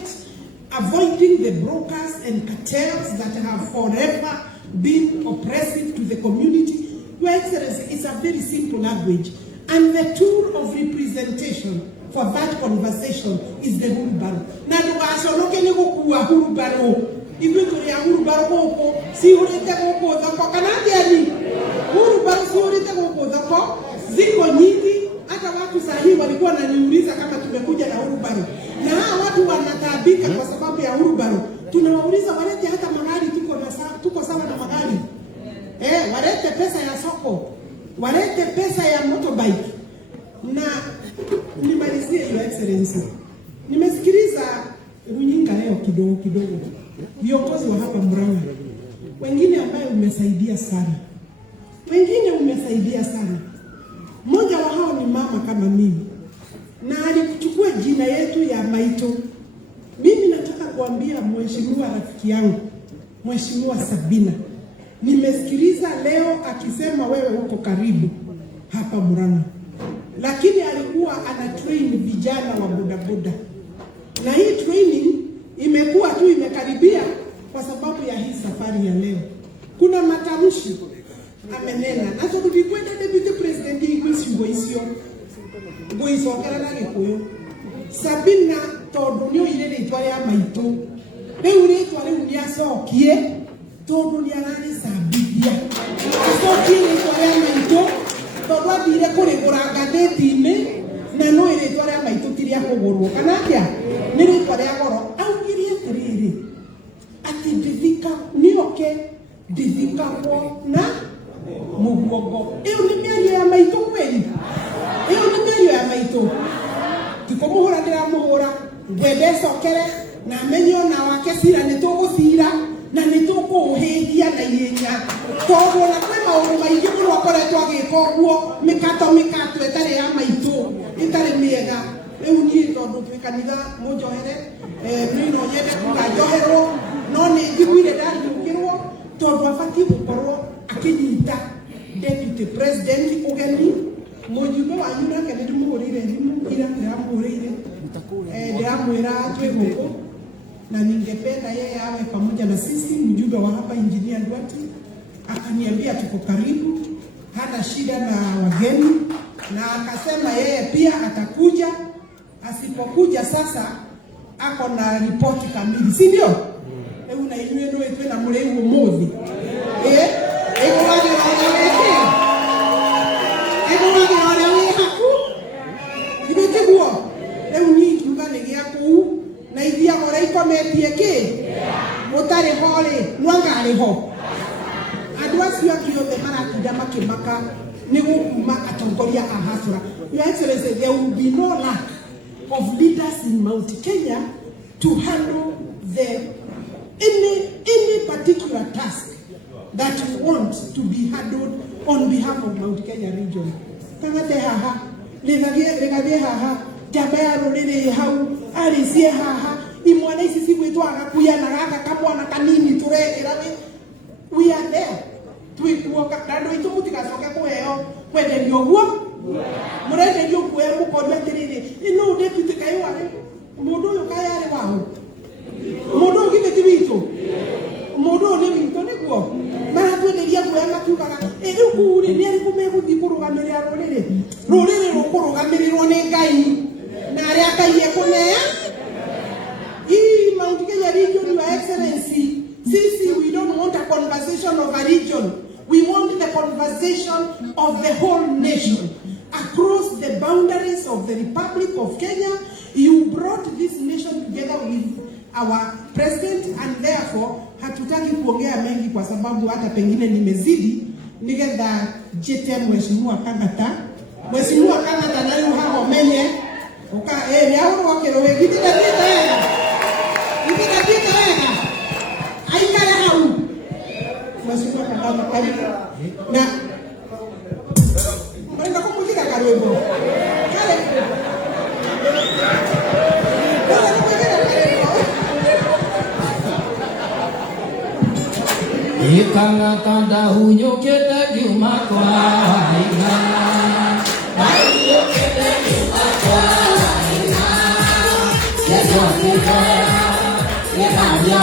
avoiding the brokers and cartels that have forever been oppressive to the community. Your Excellency, it's a very simple language. And the tool of representation for that conversation is the wheelbarrow. Na ndugashonoke ni gukua wheelbarrow. Ibu tuli wheelbarrow goko, si urite goko thoko kanake ani. Wheelbarrow si urite goko thoko, ziko nyingi. Hata watu sahihi walikuwa wananiuliza kama tumekuja na wheelbarrow. Na hawa watu wanataabika kwa sababu ya wheelbarrow. Tunawauliza walete hata magari, tuko sawa na magari. Walete pesa ya soko, walete pesa ya motorbike. Na nimalizie, Your Excellency, nimesikiliza runinga leo kidogo viongozi wa hapa Murang'a, wengine ambaye umesaidia sana. Mmoja wa hao ni mama kama mimi, na alikuchukua jina yetu ya Maito. Mimi nataka kuambia mheshimiwa rafiki yangu, Mheshimiwa Sabina, nimesikiliza leo akisema wewe uko karibu hapa Murang'a, lakini alikuwa ana train vijana wa bodaboda, na hii training imekuwa tu imekaribia kwa sababu ya hii safari ya leo. Kuna matamshi amenena na sababu kwenda deputy president ingwisigo isio ngoiso karana gikuyo Sabina tondu nyo ile ritwa ya Maito riu ritwa riu niacokie tondu ni arari Sabithia acokie ritwa ya Maito tondu athire kurigura ngatheti-ini na no ritwa rĩa Maito ti rĩa kũgũrwo kana atĩa nĩ ritwa rĩa goro. Augire atĩrĩrĩ atĩ ndithikagwo na mugongo. Iyo ni mĩario ya Maito kweli? Iyo ni mĩario ya Maito? Tikũmũhũra ndĩramũhũra, ngwenda ĩcokere na amenye ona wake cira nĩtũgũcira na nĩtũkũũhĩhia na ihenya, tondũ ona kwĩ maũndũ maingĩ mũno akoretwo agĩka ũguo mĩkato ĩtarĩ ya Maito, ĩtarĩ mĩega. Rĩu niĩ tondũ twĩ kanitha mũnjohere, niĩ no nyende kũnjoherwo, no nĩ njiguire ndariũkĩrwo tondũ abatiĩ gũkorwo akĩnyita deputy president ũgeni. Mũjumbe wanyu nake nĩ ndĩmũhũrĩire thimũ ira, ndĩramwĩra twĩ gũkũ na ningependa yeye awe pamoja na sisi. Mjumbe wa hapa Engineer Ndwati akaniambia tuko karibu, hana shida na wageni, na akasema yeye pia atakuja. Asipokuja sasa ako na ripoti kamili, si ndio? eu na inyuĩ ndũĩ twĩna mũrĩu ũmũthĩ ĩkũragĩra ũrĩa wĩkĩ ĩkũragĩra ũrĩa wĩ haku ithuĩ tiguo rĩu niĩ ingiuga nĩ gĩa kũu na ithiaga ũrĩa ikometie kĩ mũtarĩ ho rĩ no ngarĩ ho andũ acio angĩ othe maratinda makĩmaka nĩ gũkuma atongoria a hasũra. Your Excellency, there will be no lack of leaders in Mount Kenya to handle any particular task that you want to be handled on behalf of Mount Kenya region. Kangate haha, legagie haha, jabaya rũrĩrĩ hau, arĩcie haha, imwana ici cigwĩtwo agakuya na gaka kamwana kanini tũregera we are there. Tuikuoka andũ aitũ mũtigacoke kũheo kwenderio ũguo mũrenderio kuoya mũkorio atĩrĩrĩ ĩno deputy kaĩ warĩ mũndũ ũyũ kaĩ arĩ wao mũndũ ũyũ githĩ ti witũ mũndũ ũyũ nĩ witũ nĩguo maratwenderia kuoya makiugaga rĩu kũu nĩ arĩkũ megũthiĩ kũrũgamĩrĩra rũrĩrĩ rũkũrũgamĩrĩrwo nĩ Ngai na arĩa Ngai ekũnea hii Mount Kenya region. Your Excellency, we don't want a conversation of a region. We want the conversation of the whole nation. Across the boundaries of the Republic of Kenya, you brought this nation together with our president, and therefore, hatutaki kuongea mengi kwa sababu hata pengine nimezidi. Nigetha jete Mheshimiwa Kang'ata na leo hapo menye. Yao wakero wengine aikara hau Mheshimiwa Kang'ata na mwenda kumukira karwego kale Kang'ata ndahunyũkĩte ngiuma kwa Raila ndahunyũkĩte ngiuma kwa Raila yegwatĩte yegania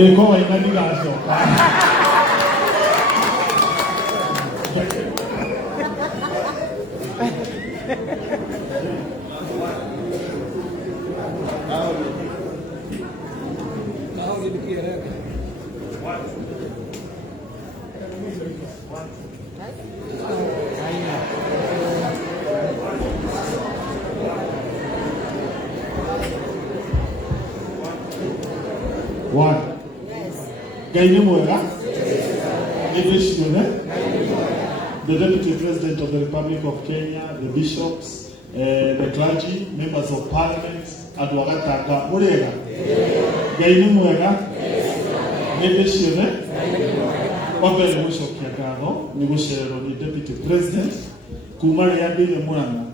Eko inanigacoka the Deputy President of the Republic of Kenya, the bishops, the clergy, members of parliament, and wagataka urega. Gaini mwega. Nebeshire. Wabele mwisho kiagano ni gushero ni Deputy President kumari yambire mwana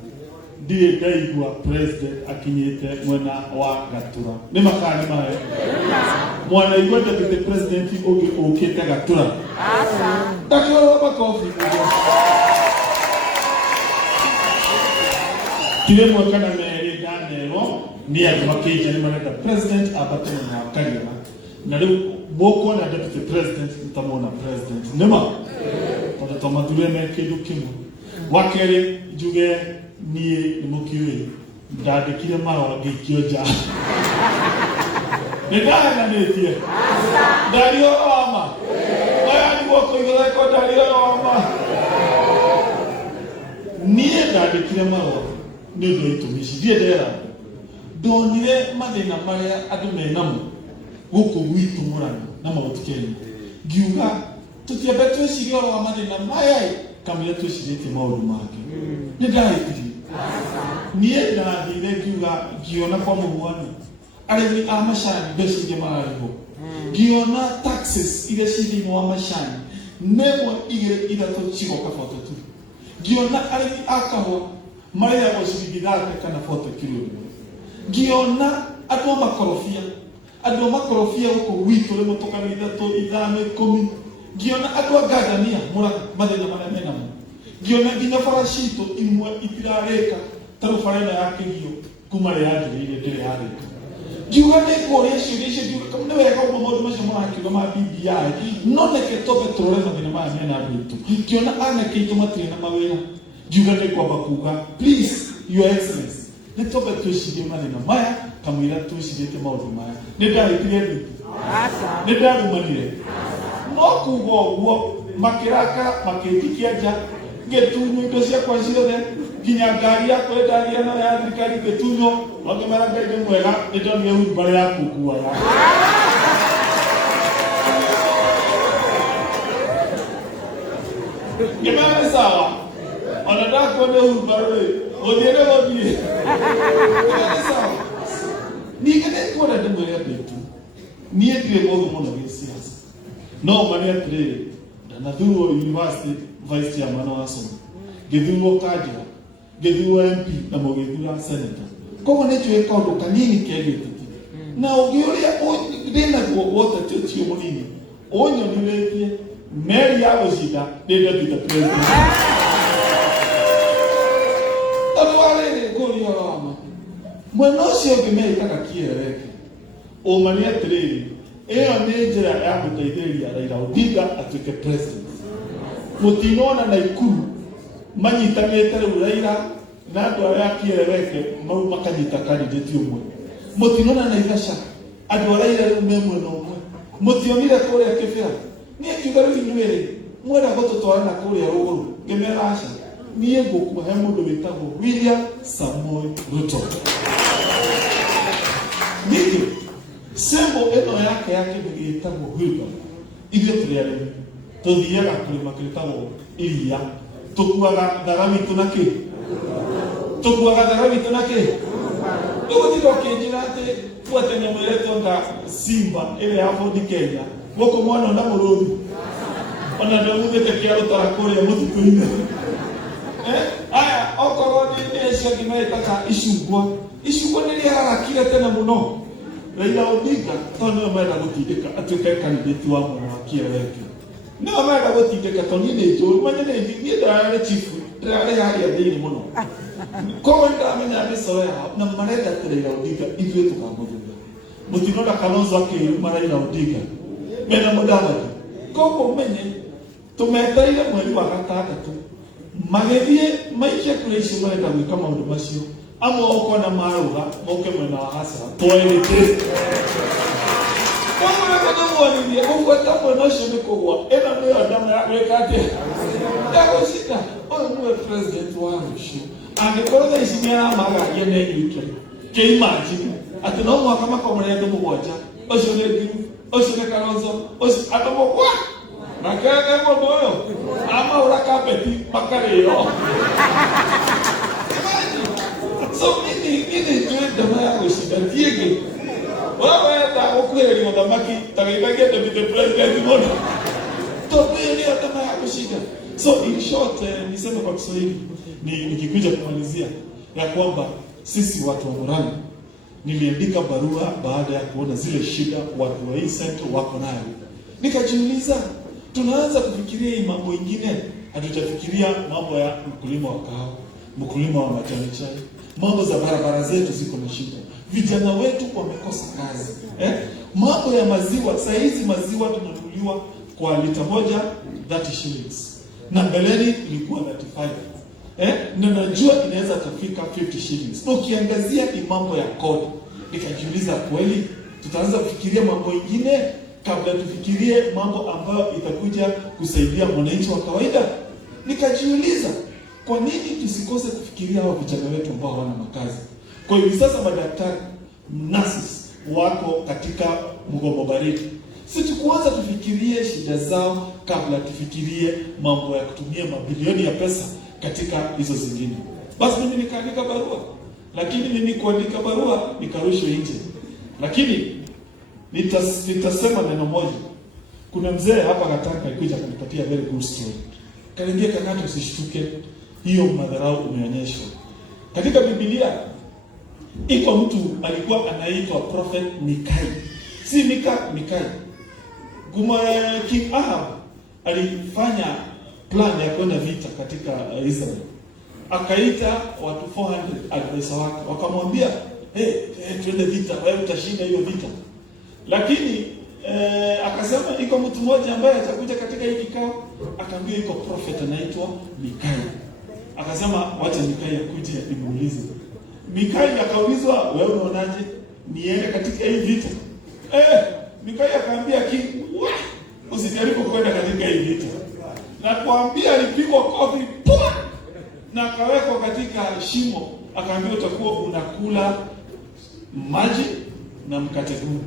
ndiye ngaigua president akinyite mwena wa Gatura. Ni makani mae. Mwana igwa Deputy President ukite Gatura. Asa. Dakoro makofi. Kile mwaka na meri Danielo ni akimakija ni mwana president abatana na Kagera. Na leo boko na Deputy President nitamwona president. Nema. Kwa tamadule meke kimu. Wakere njuge ni mukiwe ndandikire marwa ngikio nja nĩndahenanĩtie ndario wama aya nĩ guoko igũrũ ko ndario wama niĩ ndandĩkire marwa nĩ ũndũ wa itũmi ici thiĩ ndera ndonire mathĩna marĩa andũ menamo gũkũ gwitũ Mũrang'a na Mount Kenya ngiuga tũtiambe twĩcirie ũhoro wa mathĩna maya kamũira twĩcirĩtie maũndũ mangĩ nĩ ndahĩtirie niĩ ndathire ngiona kwa mũhuano arĩmi a macani mbeca iria mararĩhwo ngiona taxes iria ci thĩinĩ wa macani nemwe 2-3 cigoka 42 ngiona arĩmi a kahũa marĩhagwo ciringi 30 kana 40 kilo ngiona andũ a makorobia gũkũ gwitũ rĩmwe tũkana 3, 5, 10 ngiona andũ a Ngandania Mũrang'a mathĩna marĩa menamo ngiona nginya bara citũ imwe itirarĩka tarũ bara ĩno ya Kĩgio kuma rĩa yambĩrĩirie ndĩrĩ yarĩka ngiuga nĩ kũrĩa ciũria icio ngiuga kamwe nĩ wega ũguo maũndũ macio marakiuga ma BBI no reke tũmbe tũrore mathĩna maya mena andũ aitũ ngiona anake aitũ matirĩ na mawĩra ngiuga nĩ kwamba kuga please your excellency nĩ tũmbe twĩcirie mathĩna maya kamũira twĩcirĩte maũndũ maya nĩ ndahĩtirie nĩ ndarumanire no kuga ũguo makĩrakara makĩnjikia nja ngĩtunywo indo ciakwa ciothe nginya ngari yakwa ĩndathia no ya thirikari ngĩtunywo ngĩmera Ngai nĩ mwega nĩ ndonire wheelbarrow ya kũnguaga ngĩmera nĩ sawa ona ndakuona wheelbarrow gũthiĩ nĩ gũthiĩ nĩ sawa ningĩ nĩ kuona ndĩmwĩre andũ aitũ niĩ ndirĩ mũndũ mũno gĩciaca no marĩ atĩrĩrĩ ndanathurwo university vice chairman wa SONO ngĩthurwo Kajũra ngĩthurwo MP na mũgĩthura senator koguo nĩ njũĩ kaũndũ kanini kegĩtĩti na ũngĩ ũrĩa ndĩnaguo wotatĩtio mũnini ũnyonithĩtie meri ya gũcinda nĩ deputy president tondũ wa rĩrĩ ngũria wama mwena ũcio ũngĩ merĩkaga kĩereke ũma nĩ atĩrĩrĩ ĩyo nĩ njĩra ya gũteithĩrĩria Raila Odinga atuĩke president mũtinona Naikuru manyitanĩte rĩu Raila na andũ arĩa kĩereke mau makanyita candidate ũmwe mũtinona Naivasha andũ a Raila rĩu me mwena ũmwe mũtionire kũrĩa Kĩbĩra niĩ kiuga rĩu inyuĩ mwenda gũtũtwarana kũrĩa rũgũrũ ngĩmera aca niĩ ngũkũhe mũndũ wĩtagwo William Samoei Ruto ningĩ sembo ĩno yake ya kĩndũ gĩtagwo wheelbarrow ithuĩ tũrĩ arĩmi tũthiaga kũrĩma kĩrĩtagwo iria tũkuaga thara witũ na kĩ ũgũtinda ũkĩnjĩra atĩ buate nyamũ ĩretwo nga Simba ĩrĩa ya bũrũri Kenya gũkũ mwana na mũrũthi ona ndĩmugĩte kĩarũtara kũrĩa mũtitũ-inĩ aya okorwo nĩ cia ngima ĩtaka icungwa nĩ rĩararakire tene mũno Raila Odinga tondũ nĩo menda gũtindĩka atuĩke candidate wa mwena wa kĩereke nĩo menda gũtindĩka tondũ niĩ nĩ njũĩ manye niĩ ndararĩ chief ndĩrarĩ harĩa thĩinĩ mũno koguo nĩndamenya mĩcoro yao na marenda atĩ Raila Odinga ithuĩ tũkamũthura mũtinona Kalonzo akĩruma Raila Odinga mena Mudavadi koguo menye tũmetereire mweri wa gatandatũ magĩthiĩ maikie kura icio marenda gwĩka maũndũ macio amwe ũkona marũga moke mwena wa Hasara twaĩrĩkĩte koguo nĩmwonithie gũbuata mwena ũcio nĩ kũgũa ĩno nĩyo ndama ya gwĩka atĩa ndagũcinda ũyũ nĩwe president wa rũciũ angĩkorwo thaa ici nĩaramagaria nĩ nyike kĩimagine atĩ no mwaka makomore andũ 7 ũcio nĩ Ngiru ũcio nĩ Kalonzo ũcio andũ mũgwa na kene mũndũ ũyũ amaũra kapeti makarĩo so nini njũĩ ndama ya gũcinda tiĩngĩ wawenda gũkuhĩrĩria ũthamaki ta gĩthagia deputy president mũno tondũ ĩyo nĩyo ndama ya gũcinda so in short niseme kwa Kiswahili nikikuja kumalizia ya kwamba sisi watu wa Murang'a niliandika barua baada ya kuona zile shida watu wa hii central wako nayo nikajiuliza tunaanza kufikiria mambo mengine hatujafikiria mambo ya mkulima wa kahawa mkulima wa majani chai mambo za barabara zetu ziko na shida vijana wetu wamekosa kazi mambo ya maziwa saa hizi maziwa tunanunuliwa kwa lita moja 30 shillings na mbeleni ilikuwa 35 na najua inaweza kufika 50 shillings. Ukiangazia ni mambo ya kodi, nikajiuliza kweli tutaanza kufikiria mambo mengine kabla tufikirie mambo ambayo itakuja kusaidia mwananchi wa kawaida? Nikajiuliza kwa nini tusikose kufikiria hao vijana wetu ambao hawana makazi. Kwa hiyo sasa madaktari, nurses wako katika mgomo baridi. Sisi kuanza tufikirie shida zao kabla tufikirie mambo ya kutumia mabilioni ya pesa katika hizo zingine. Basi mimi nikaandika barua, lakini mimi kuandika barua nikarushwa nje. Lakini nitasema neno moja. Kuna mzee hapa Gatanga alikuja akanipatia very good story. Kaniambia, Kang'ata, usishtuke, hiyo madharau umeonyeshwa. Katika Biblia iko mtu alikuwa anaitwa Prophet Mikai. Si Mikai. Kuma King Ahab alifanya plan ya kwenda vita katika Israel. Akaita watu 400 advisor wake. Wakamwambia, twende vita, wewe utashinda hiyo vita. Lakini akasema iko mtu mmoja ambaye atakuja katika hii kikao, akaambia iko prophet anaitwa Mikai. Akasema wacha Mikai akuje nimuulize. Mikai akaulizwa, wewe unaonaje niende katika hii vita? Mikai akaambia King, usijaribu kwenda katika hii vita. Na kuambia alipigwa kofi na akawekwa katika shimo, akaambia utakuwa unakula maji na mkate huu.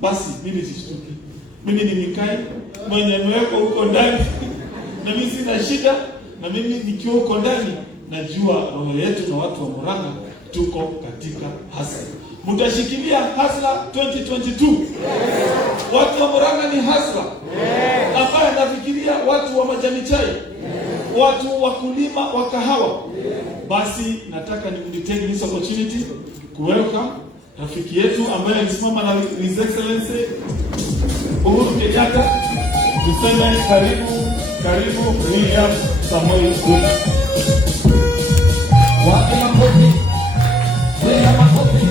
Basi mimi sishtuki. Mimi ni Mikai mwenye mweko huko ndani. Na mimi sina shida, na mimi nikiwa huko ndani najua roho yetu na watu wa Murang'a tuko katika hasla. Mtashikilia hasla 2022. Watu wa Murang'a ni hasla. Ambaye anafikiria watu wa majani chai, watu wakulima wa kahawa. Basi nataka take this opportunity to welcome rafiki yetu ambaye alisimama na His Excellency Uhuru Kenyatta. Tuseme karibu William Samoei Ruto. Wapi makofi? Weka makofi.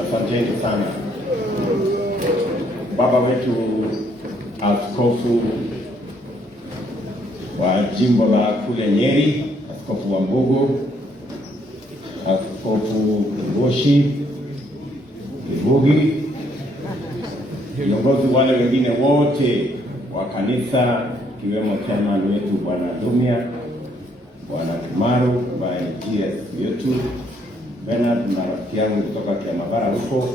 Asanteni sana. Baba wetu askofu wa jimbo la kule Nyeri, askofu wa Mbugu, askofu Ngoshi, Ibugi, viongozi wale wengine wote wa kanisa, kiwemo chairman wetu Bwana Dumia, Bwana Kimaru, ambaye ni GS yetu, Bernard na rafiki yangu kutoka Kiamagara huko,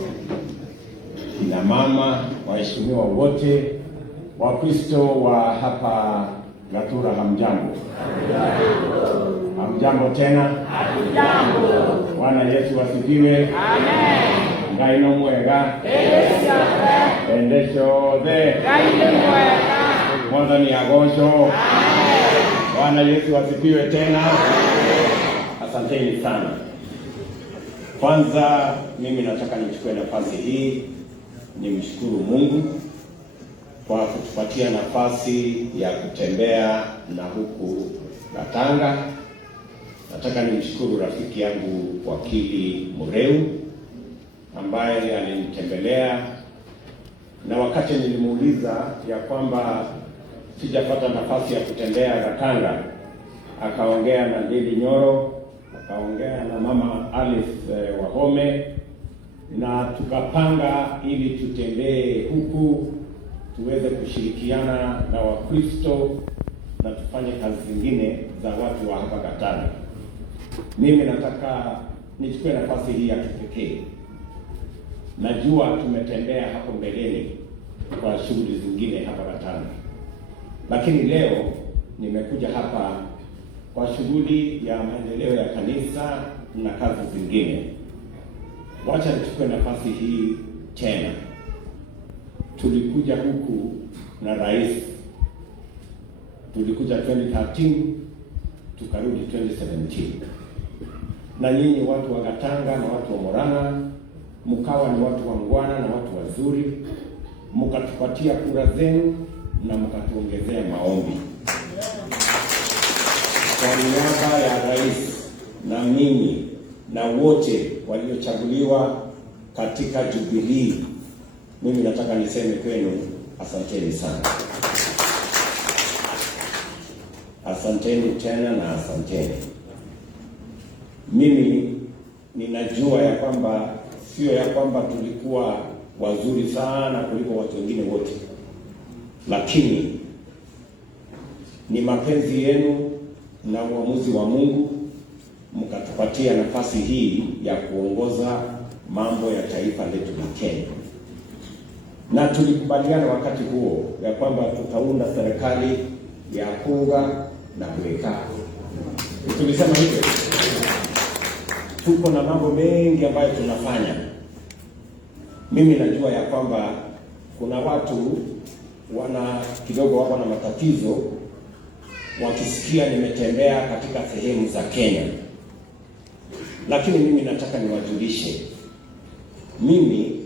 kina mama, waheshimiwa wote, Wakristo wa hapa Gatura, hamjambo? Hamjambo tena? Hamjambo. Bwana Yesu asifiwe. Amen. Ngai no mwega. endeshothe mwathani agocwo. Bwana Yesu asifiwe tena. Asanteni sana. Kwanza mimi nataka nichukue nafasi hii nimshukuru Mungu kwa kutupatia nafasi ya kutembea na huku Gatanga. Nataka nimshukuru rafiki yangu wakili Mureu ambaye alinitembelea, na wakati nilimuuliza ya kwamba sijapata nafasi ya kutembea Gatanga, akaongea na Deli Nyoro, akaongea na mama Alice Wahome, na tukapanga ili tutembee huku tuweze kushirikiana na Wakristo na tufanye kazi zingine za watu wa hapa Gatanga. Mimi nataka nichukue nafasi hii ya kipekee. Najua tumetembea hapo mbeleni kwa shughuli zingine hapa Gatanga, lakini leo nimekuja hapa kwa shughuli ya maendeleo ya kanisa na kazi zingine. Wacha nichukue nafasi hii tena. Tulikuja huku na rais, tulikuja 2013 tukarudi 2017, na nyinyi watu wa Gatanga na watu wa Murang'a mkawa ni watu wangwana na watu wazuri, mkatupatia kura zenu na mkatuongezea maombi. Kwa niaba ya rais na mimi na wote waliochaguliwa katika Jubilee, mimi nataka niseme kwenu asanteni sana. Asanteni tena na asanteni. Mimi ninajua ya kwamba sio ya kwamba tulikuwa wazuri sana kuliko watu wengine wote, lakini ni mapenzi yenu na uamuzi wa Mungu mkatupatia nafasi hii ya kuongoza mambo ya taifa letu la Kenya. Na tulikubaliana wakati huo ya kwamba tutaunda serikali ya kuunga na kuweka. Tulisema hivyo. Tuko na mambo mengi ambayo tunafanya. Mimi najua ya kwamba kuna watu kidogo wako na matatizo wakisikia nimetembea katika sehemu za Kenya. Lakini mimi nataka niwajulishe, mimi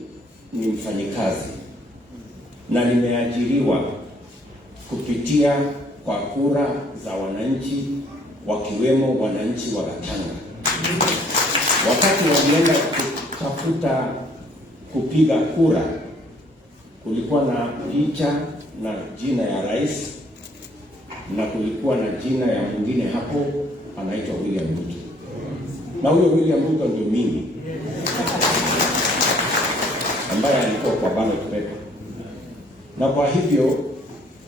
ni mfanyikazi na nimeajiriwa kupitia kwa kura za wananchi, wakiwemo wananchi wa Gatanga. Wakati walienda kutafuta kupiga kura, kulikuwa na picha na jina ya rais na kulikuwa na jina ya mwingine hapo anaitwa William Ruto. Na huyo William Ruto ndio mimi ambaye alikuwa kwa ballot paper. Na kwa hivyo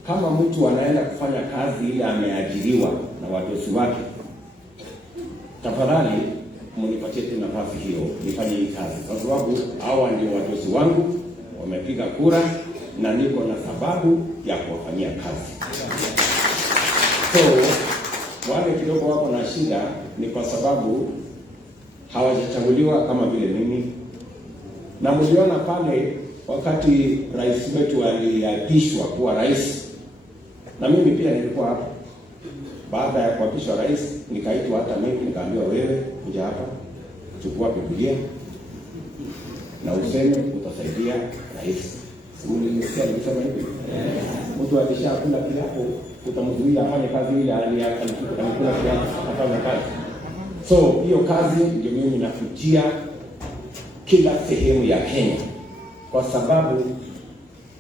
kama mtu anaenda kufanya kazi ile ameajiriwa na wadosi wake, tafadhali mnipatie tu nafasi hiyo nifanye hii kazi, kwa sababu hawa ndio wadosi wangu, wamepiga kura na niko na sababu ya kuwafanyia kazi. So wale kidogo wako na shida ni kwa sababu hawajachaguliwa kama vile mimi. Na mliona pale wakati rais wetu aliapishwa kuwa rais, na mimi pia nilikuwa hapa. Baada ya kuapishwa rais, nikaitwa hata mimi, nikaambiwa wewe kuja hapa, chukua Biblia na useme utasaidia rais. Nilisikia nikisema hivi. Mtu akishakula kiapo utamzuia afanye kazi ile aliyokula kiapo afanye kazi. So hiyo kazi ndio mimi nakutia kila sehemu ya Kenya, kwa sababu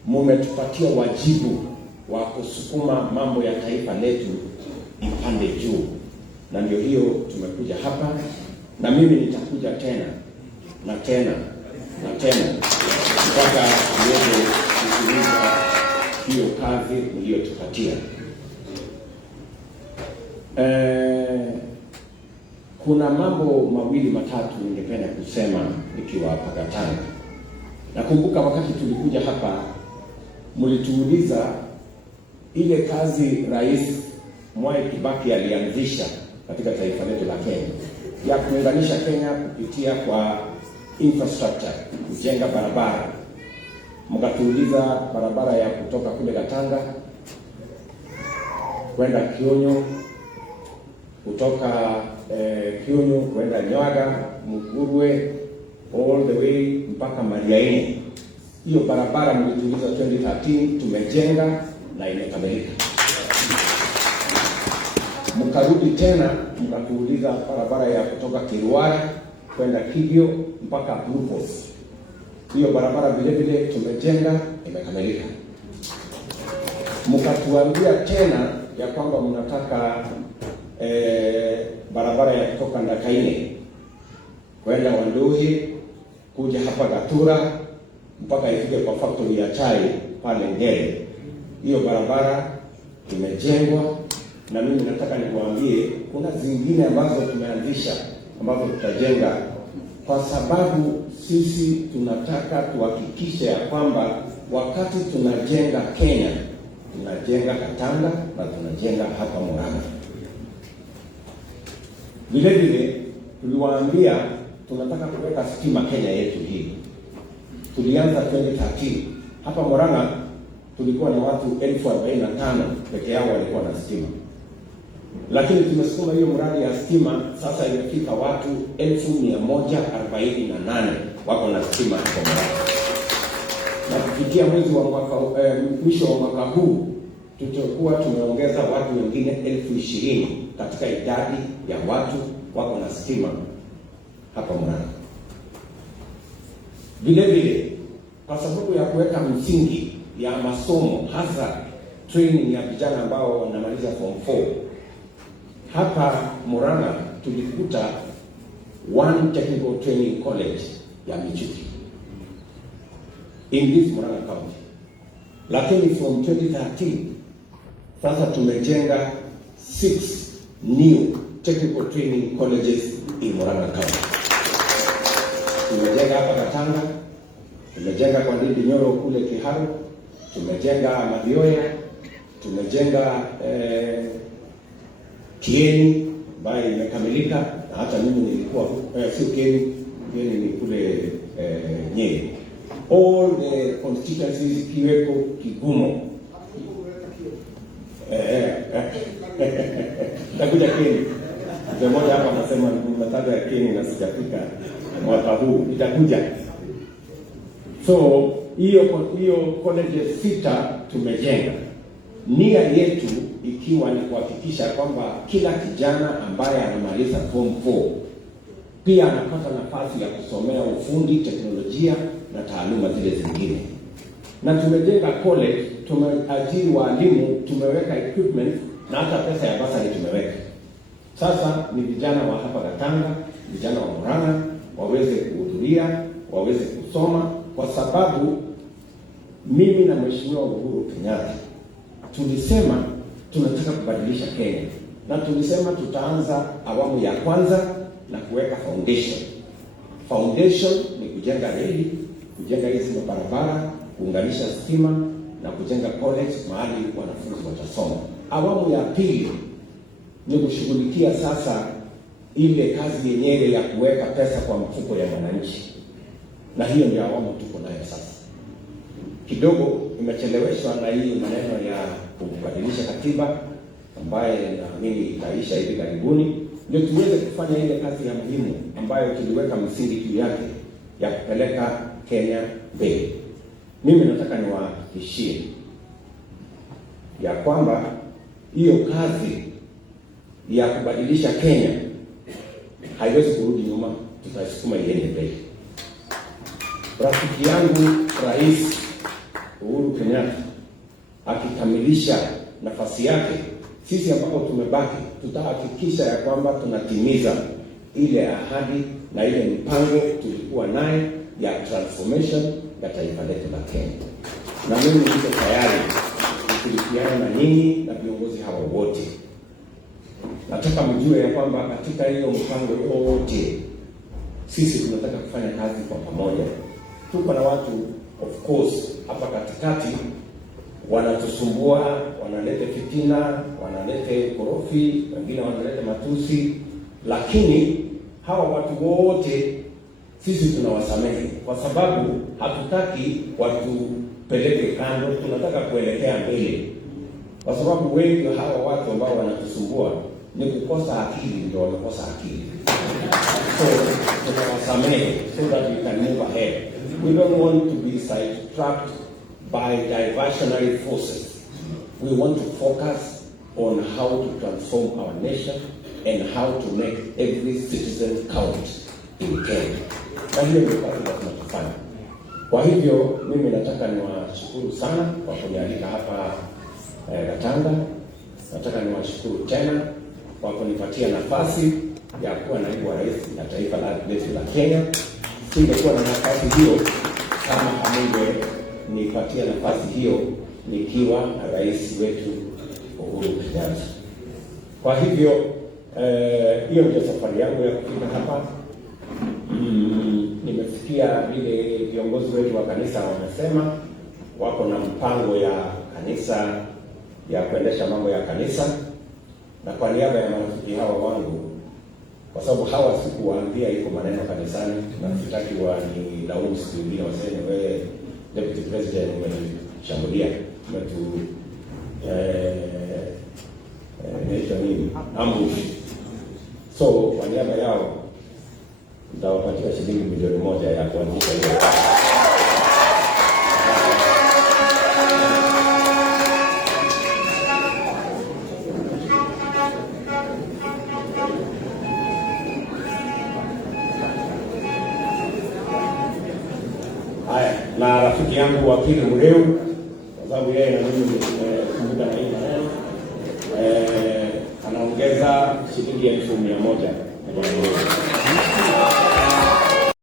mumetupatia wajibu wa kusukuma mambo ya taifa letu ipande juu, na ndio hiyo tumekuja hapa, na mimi nitakuja tena na tena na tena mpaka niweze kutimiza hiyo kazi mliotupatia. Kuna mambo mawili matatu ningependa kusema nikiwa hapa Gatanga. Nakumbuka wakati tulikuja hapa, mlituuliza ile kazi Rais Mwai Kibaki alianzisha katika taifa letu la Kenya ya kuunganisha Kenya kupitia kwa infrastructure, kujenga barabara. mkatuuliza barabara ya kutoka kule Gatanga kwenda Kionyo, kutoka Kionyo kwenda Nyaga, Mugurwe, all the way mpaka Mariaini. Hiyo barabara mlituuliza 2013 tumejenga na imekamilika. Mkarudi tena mkatuuliza barabara ya kutoka Kiruara kwenda Kibio mpaka Blupos. Hiyo barabara vile vile tumejenga, imekamilika. Mkatuambia tena ya kwamba mnataka barabara ya kutoka Ndakaine kwenda Wanduhi kuja hapa Gatura mpaka ifike kwa factory ya chai pale Ngere. Hiyo barabara imejengwa, na mimi nataka nikuambie kuna zingine ambazo tumeanzisha ambazo tutajenga, kwa sababu sisi tunataka tuhakikishe ya kwamba wakati tunajenga Kenya, tunajenga Katanga na tunajenga hapa Murang'a. Vile vile tuliwaambia tunataka kuweka stima Kenya yetu hii. Tulianza 2013. Hapa Murang'a tulikuwa na watu 45,000 peke yao walikuwa na stima. Lakini tumesukuma hiyo mradi ya stima, sasa imefika watu 1,148 wako na stima hapa Murang'a. Na kufikia mwisho wa mwaka huu tutakuwa tumeongeza watu wengine 20,000 katika idadi ya watu wako na stima hapa Murang'a. Vile vile kwa sababu ya kuweka msingi ya masomo, hasa training ya vijana ambao wanamaliza form 4, hapa Murang'a tulikuta one technical training college ya Michuki in this Murang'a County. Lakini from 2013 sasa tumejenga 6 new technical training colleges in Murang'a County. Tumejenga hapa Gatanga, tumejenga kwa Ndindi Nyoro kule Kiharu, tumejenga Madioya, tumejenga Kieni ambayo imekamilika, na hata mimi nilikuwa sio Kieni ni kule Nyeri. All the constituencies kiweko Kigumo. Takuja Kieni. Mmoja hapa anasema nataka ya Kieni na sijafika mwaka huu, itakuja. So hiyo college 6 tumejenga. Nia yetu ikiwa ni kuhakikisha kwamba kila kijana ambaye anamaliza form 4 pia anapata nafasi ya kusomea ufundi, teknolojia na taaluma zile zingine. Na tumejenga college, tumeajiri walimu, tumeweka equipment na hata pesa ya basari tumeweka. Sasa ni vijana wa hapa Gatanga, vijana wa Murang'a waweze kuhudhuria, waweze kusoma, kwa sababu mimi na Mheshimiwa Uhuru Kenyatta tulisema tunataka kubadilisha Kenya, na tulisema tutaanza awamu ya kwanza na kuweka foundation. Foundation ni kujenga reli, kujenga hizi barabara, kuunganisha stima na kujenga college mahali wanafunzi watasoma. Awamu ya pili ni kushughulikia sasa ile kazi yenyewe ya kuweka pesa kwa mfuko ya wananchi, na hiyo ndio awamu tuko nayo sasa. Kidogo imecheleweshwa na hii maneno ya kubadilisha katiba ambaye naamini itaisha hivi karibuni, ndio tuweze kufanya ile kazi ya muhimu ambayo tuliweka msingi juu yake ya kupeleka Kenya mbele. Mimi nataka niwahakikishie ya kwamba hiyo kazi ya kubadilisha Kenya haiwezi kurudi nyuma, tutasukuma iende mbele. Rafiki yangu Rais Uhuru Kenyatta akikamilisha nafasi yake, sisi ambao tumebaki tutahakikisha ya kwamba tunatimiza ile ahadi na ile mpango tulikuwa naye ya transformation ya taifa letu la Kenya. Na mimi niko tayari kushirikiana na nyinyi na viongozi hawa wote. Nataka mjue ya kwamba katika hiyo mpango wote sisi tunataka kufanya kazi kwa pamoja. Tuko na watu of course hapa katikati wanatusumbua, wanaleta fitina, wanaleta korofi, wengine wanaleta matusi, lakini hawa watu wote sisi tunawasamehe kwa sababu hatutaki watupeleke kando, tunataka kuelekea mbele, kwa sababu wengi hawa watu ambao wanatusumbua ni kukosa akili, ndio wamekosa akili. So tunawasamehe so that we can move ahead. We don't want to be sidetracked by diversionary forces. We want to focus on how to transform our nation and how to make every citizen count in Kenya. Na hiyo ndio kazi tunataka. Kwa hivyo mimi nataka niwashukuru sana kwa kunialika hapa Gatanga. Nataka niwashukuru tena kwa kunipatia nafasi ya kuwa naibu wa rais ya taifa letu la Kenya. Singekuwa na nafasi hiyo kama nipatia nafasi hiyo nikiwa na rais wetu Uhuru Kenyatta. Kwa hivyo hiyo ndio safari yangu ya kufika hapa. Nimesikia vile viongozi wetu wa kanisa wamesema wako na mpango ya kanisa ya kuendesha mambo ya kanisa, na kwa niaba ya marafiki hawa wangu, kwa sababu hawa sikuwaambia iko maneno kanisani na sitaki wanilaumu siku nyingine waseme wewe Deputy President umeshambulia naitwa nini ambush. So kwa niaba yao nitawapatia shilingi milioni 1 ya kuanzisha hiyo. Haya, na rafiki yangu wakili Mureu, kwa sababu yeye na mimi tumekuja na hii maneno, anaongeza shilingi 1,100.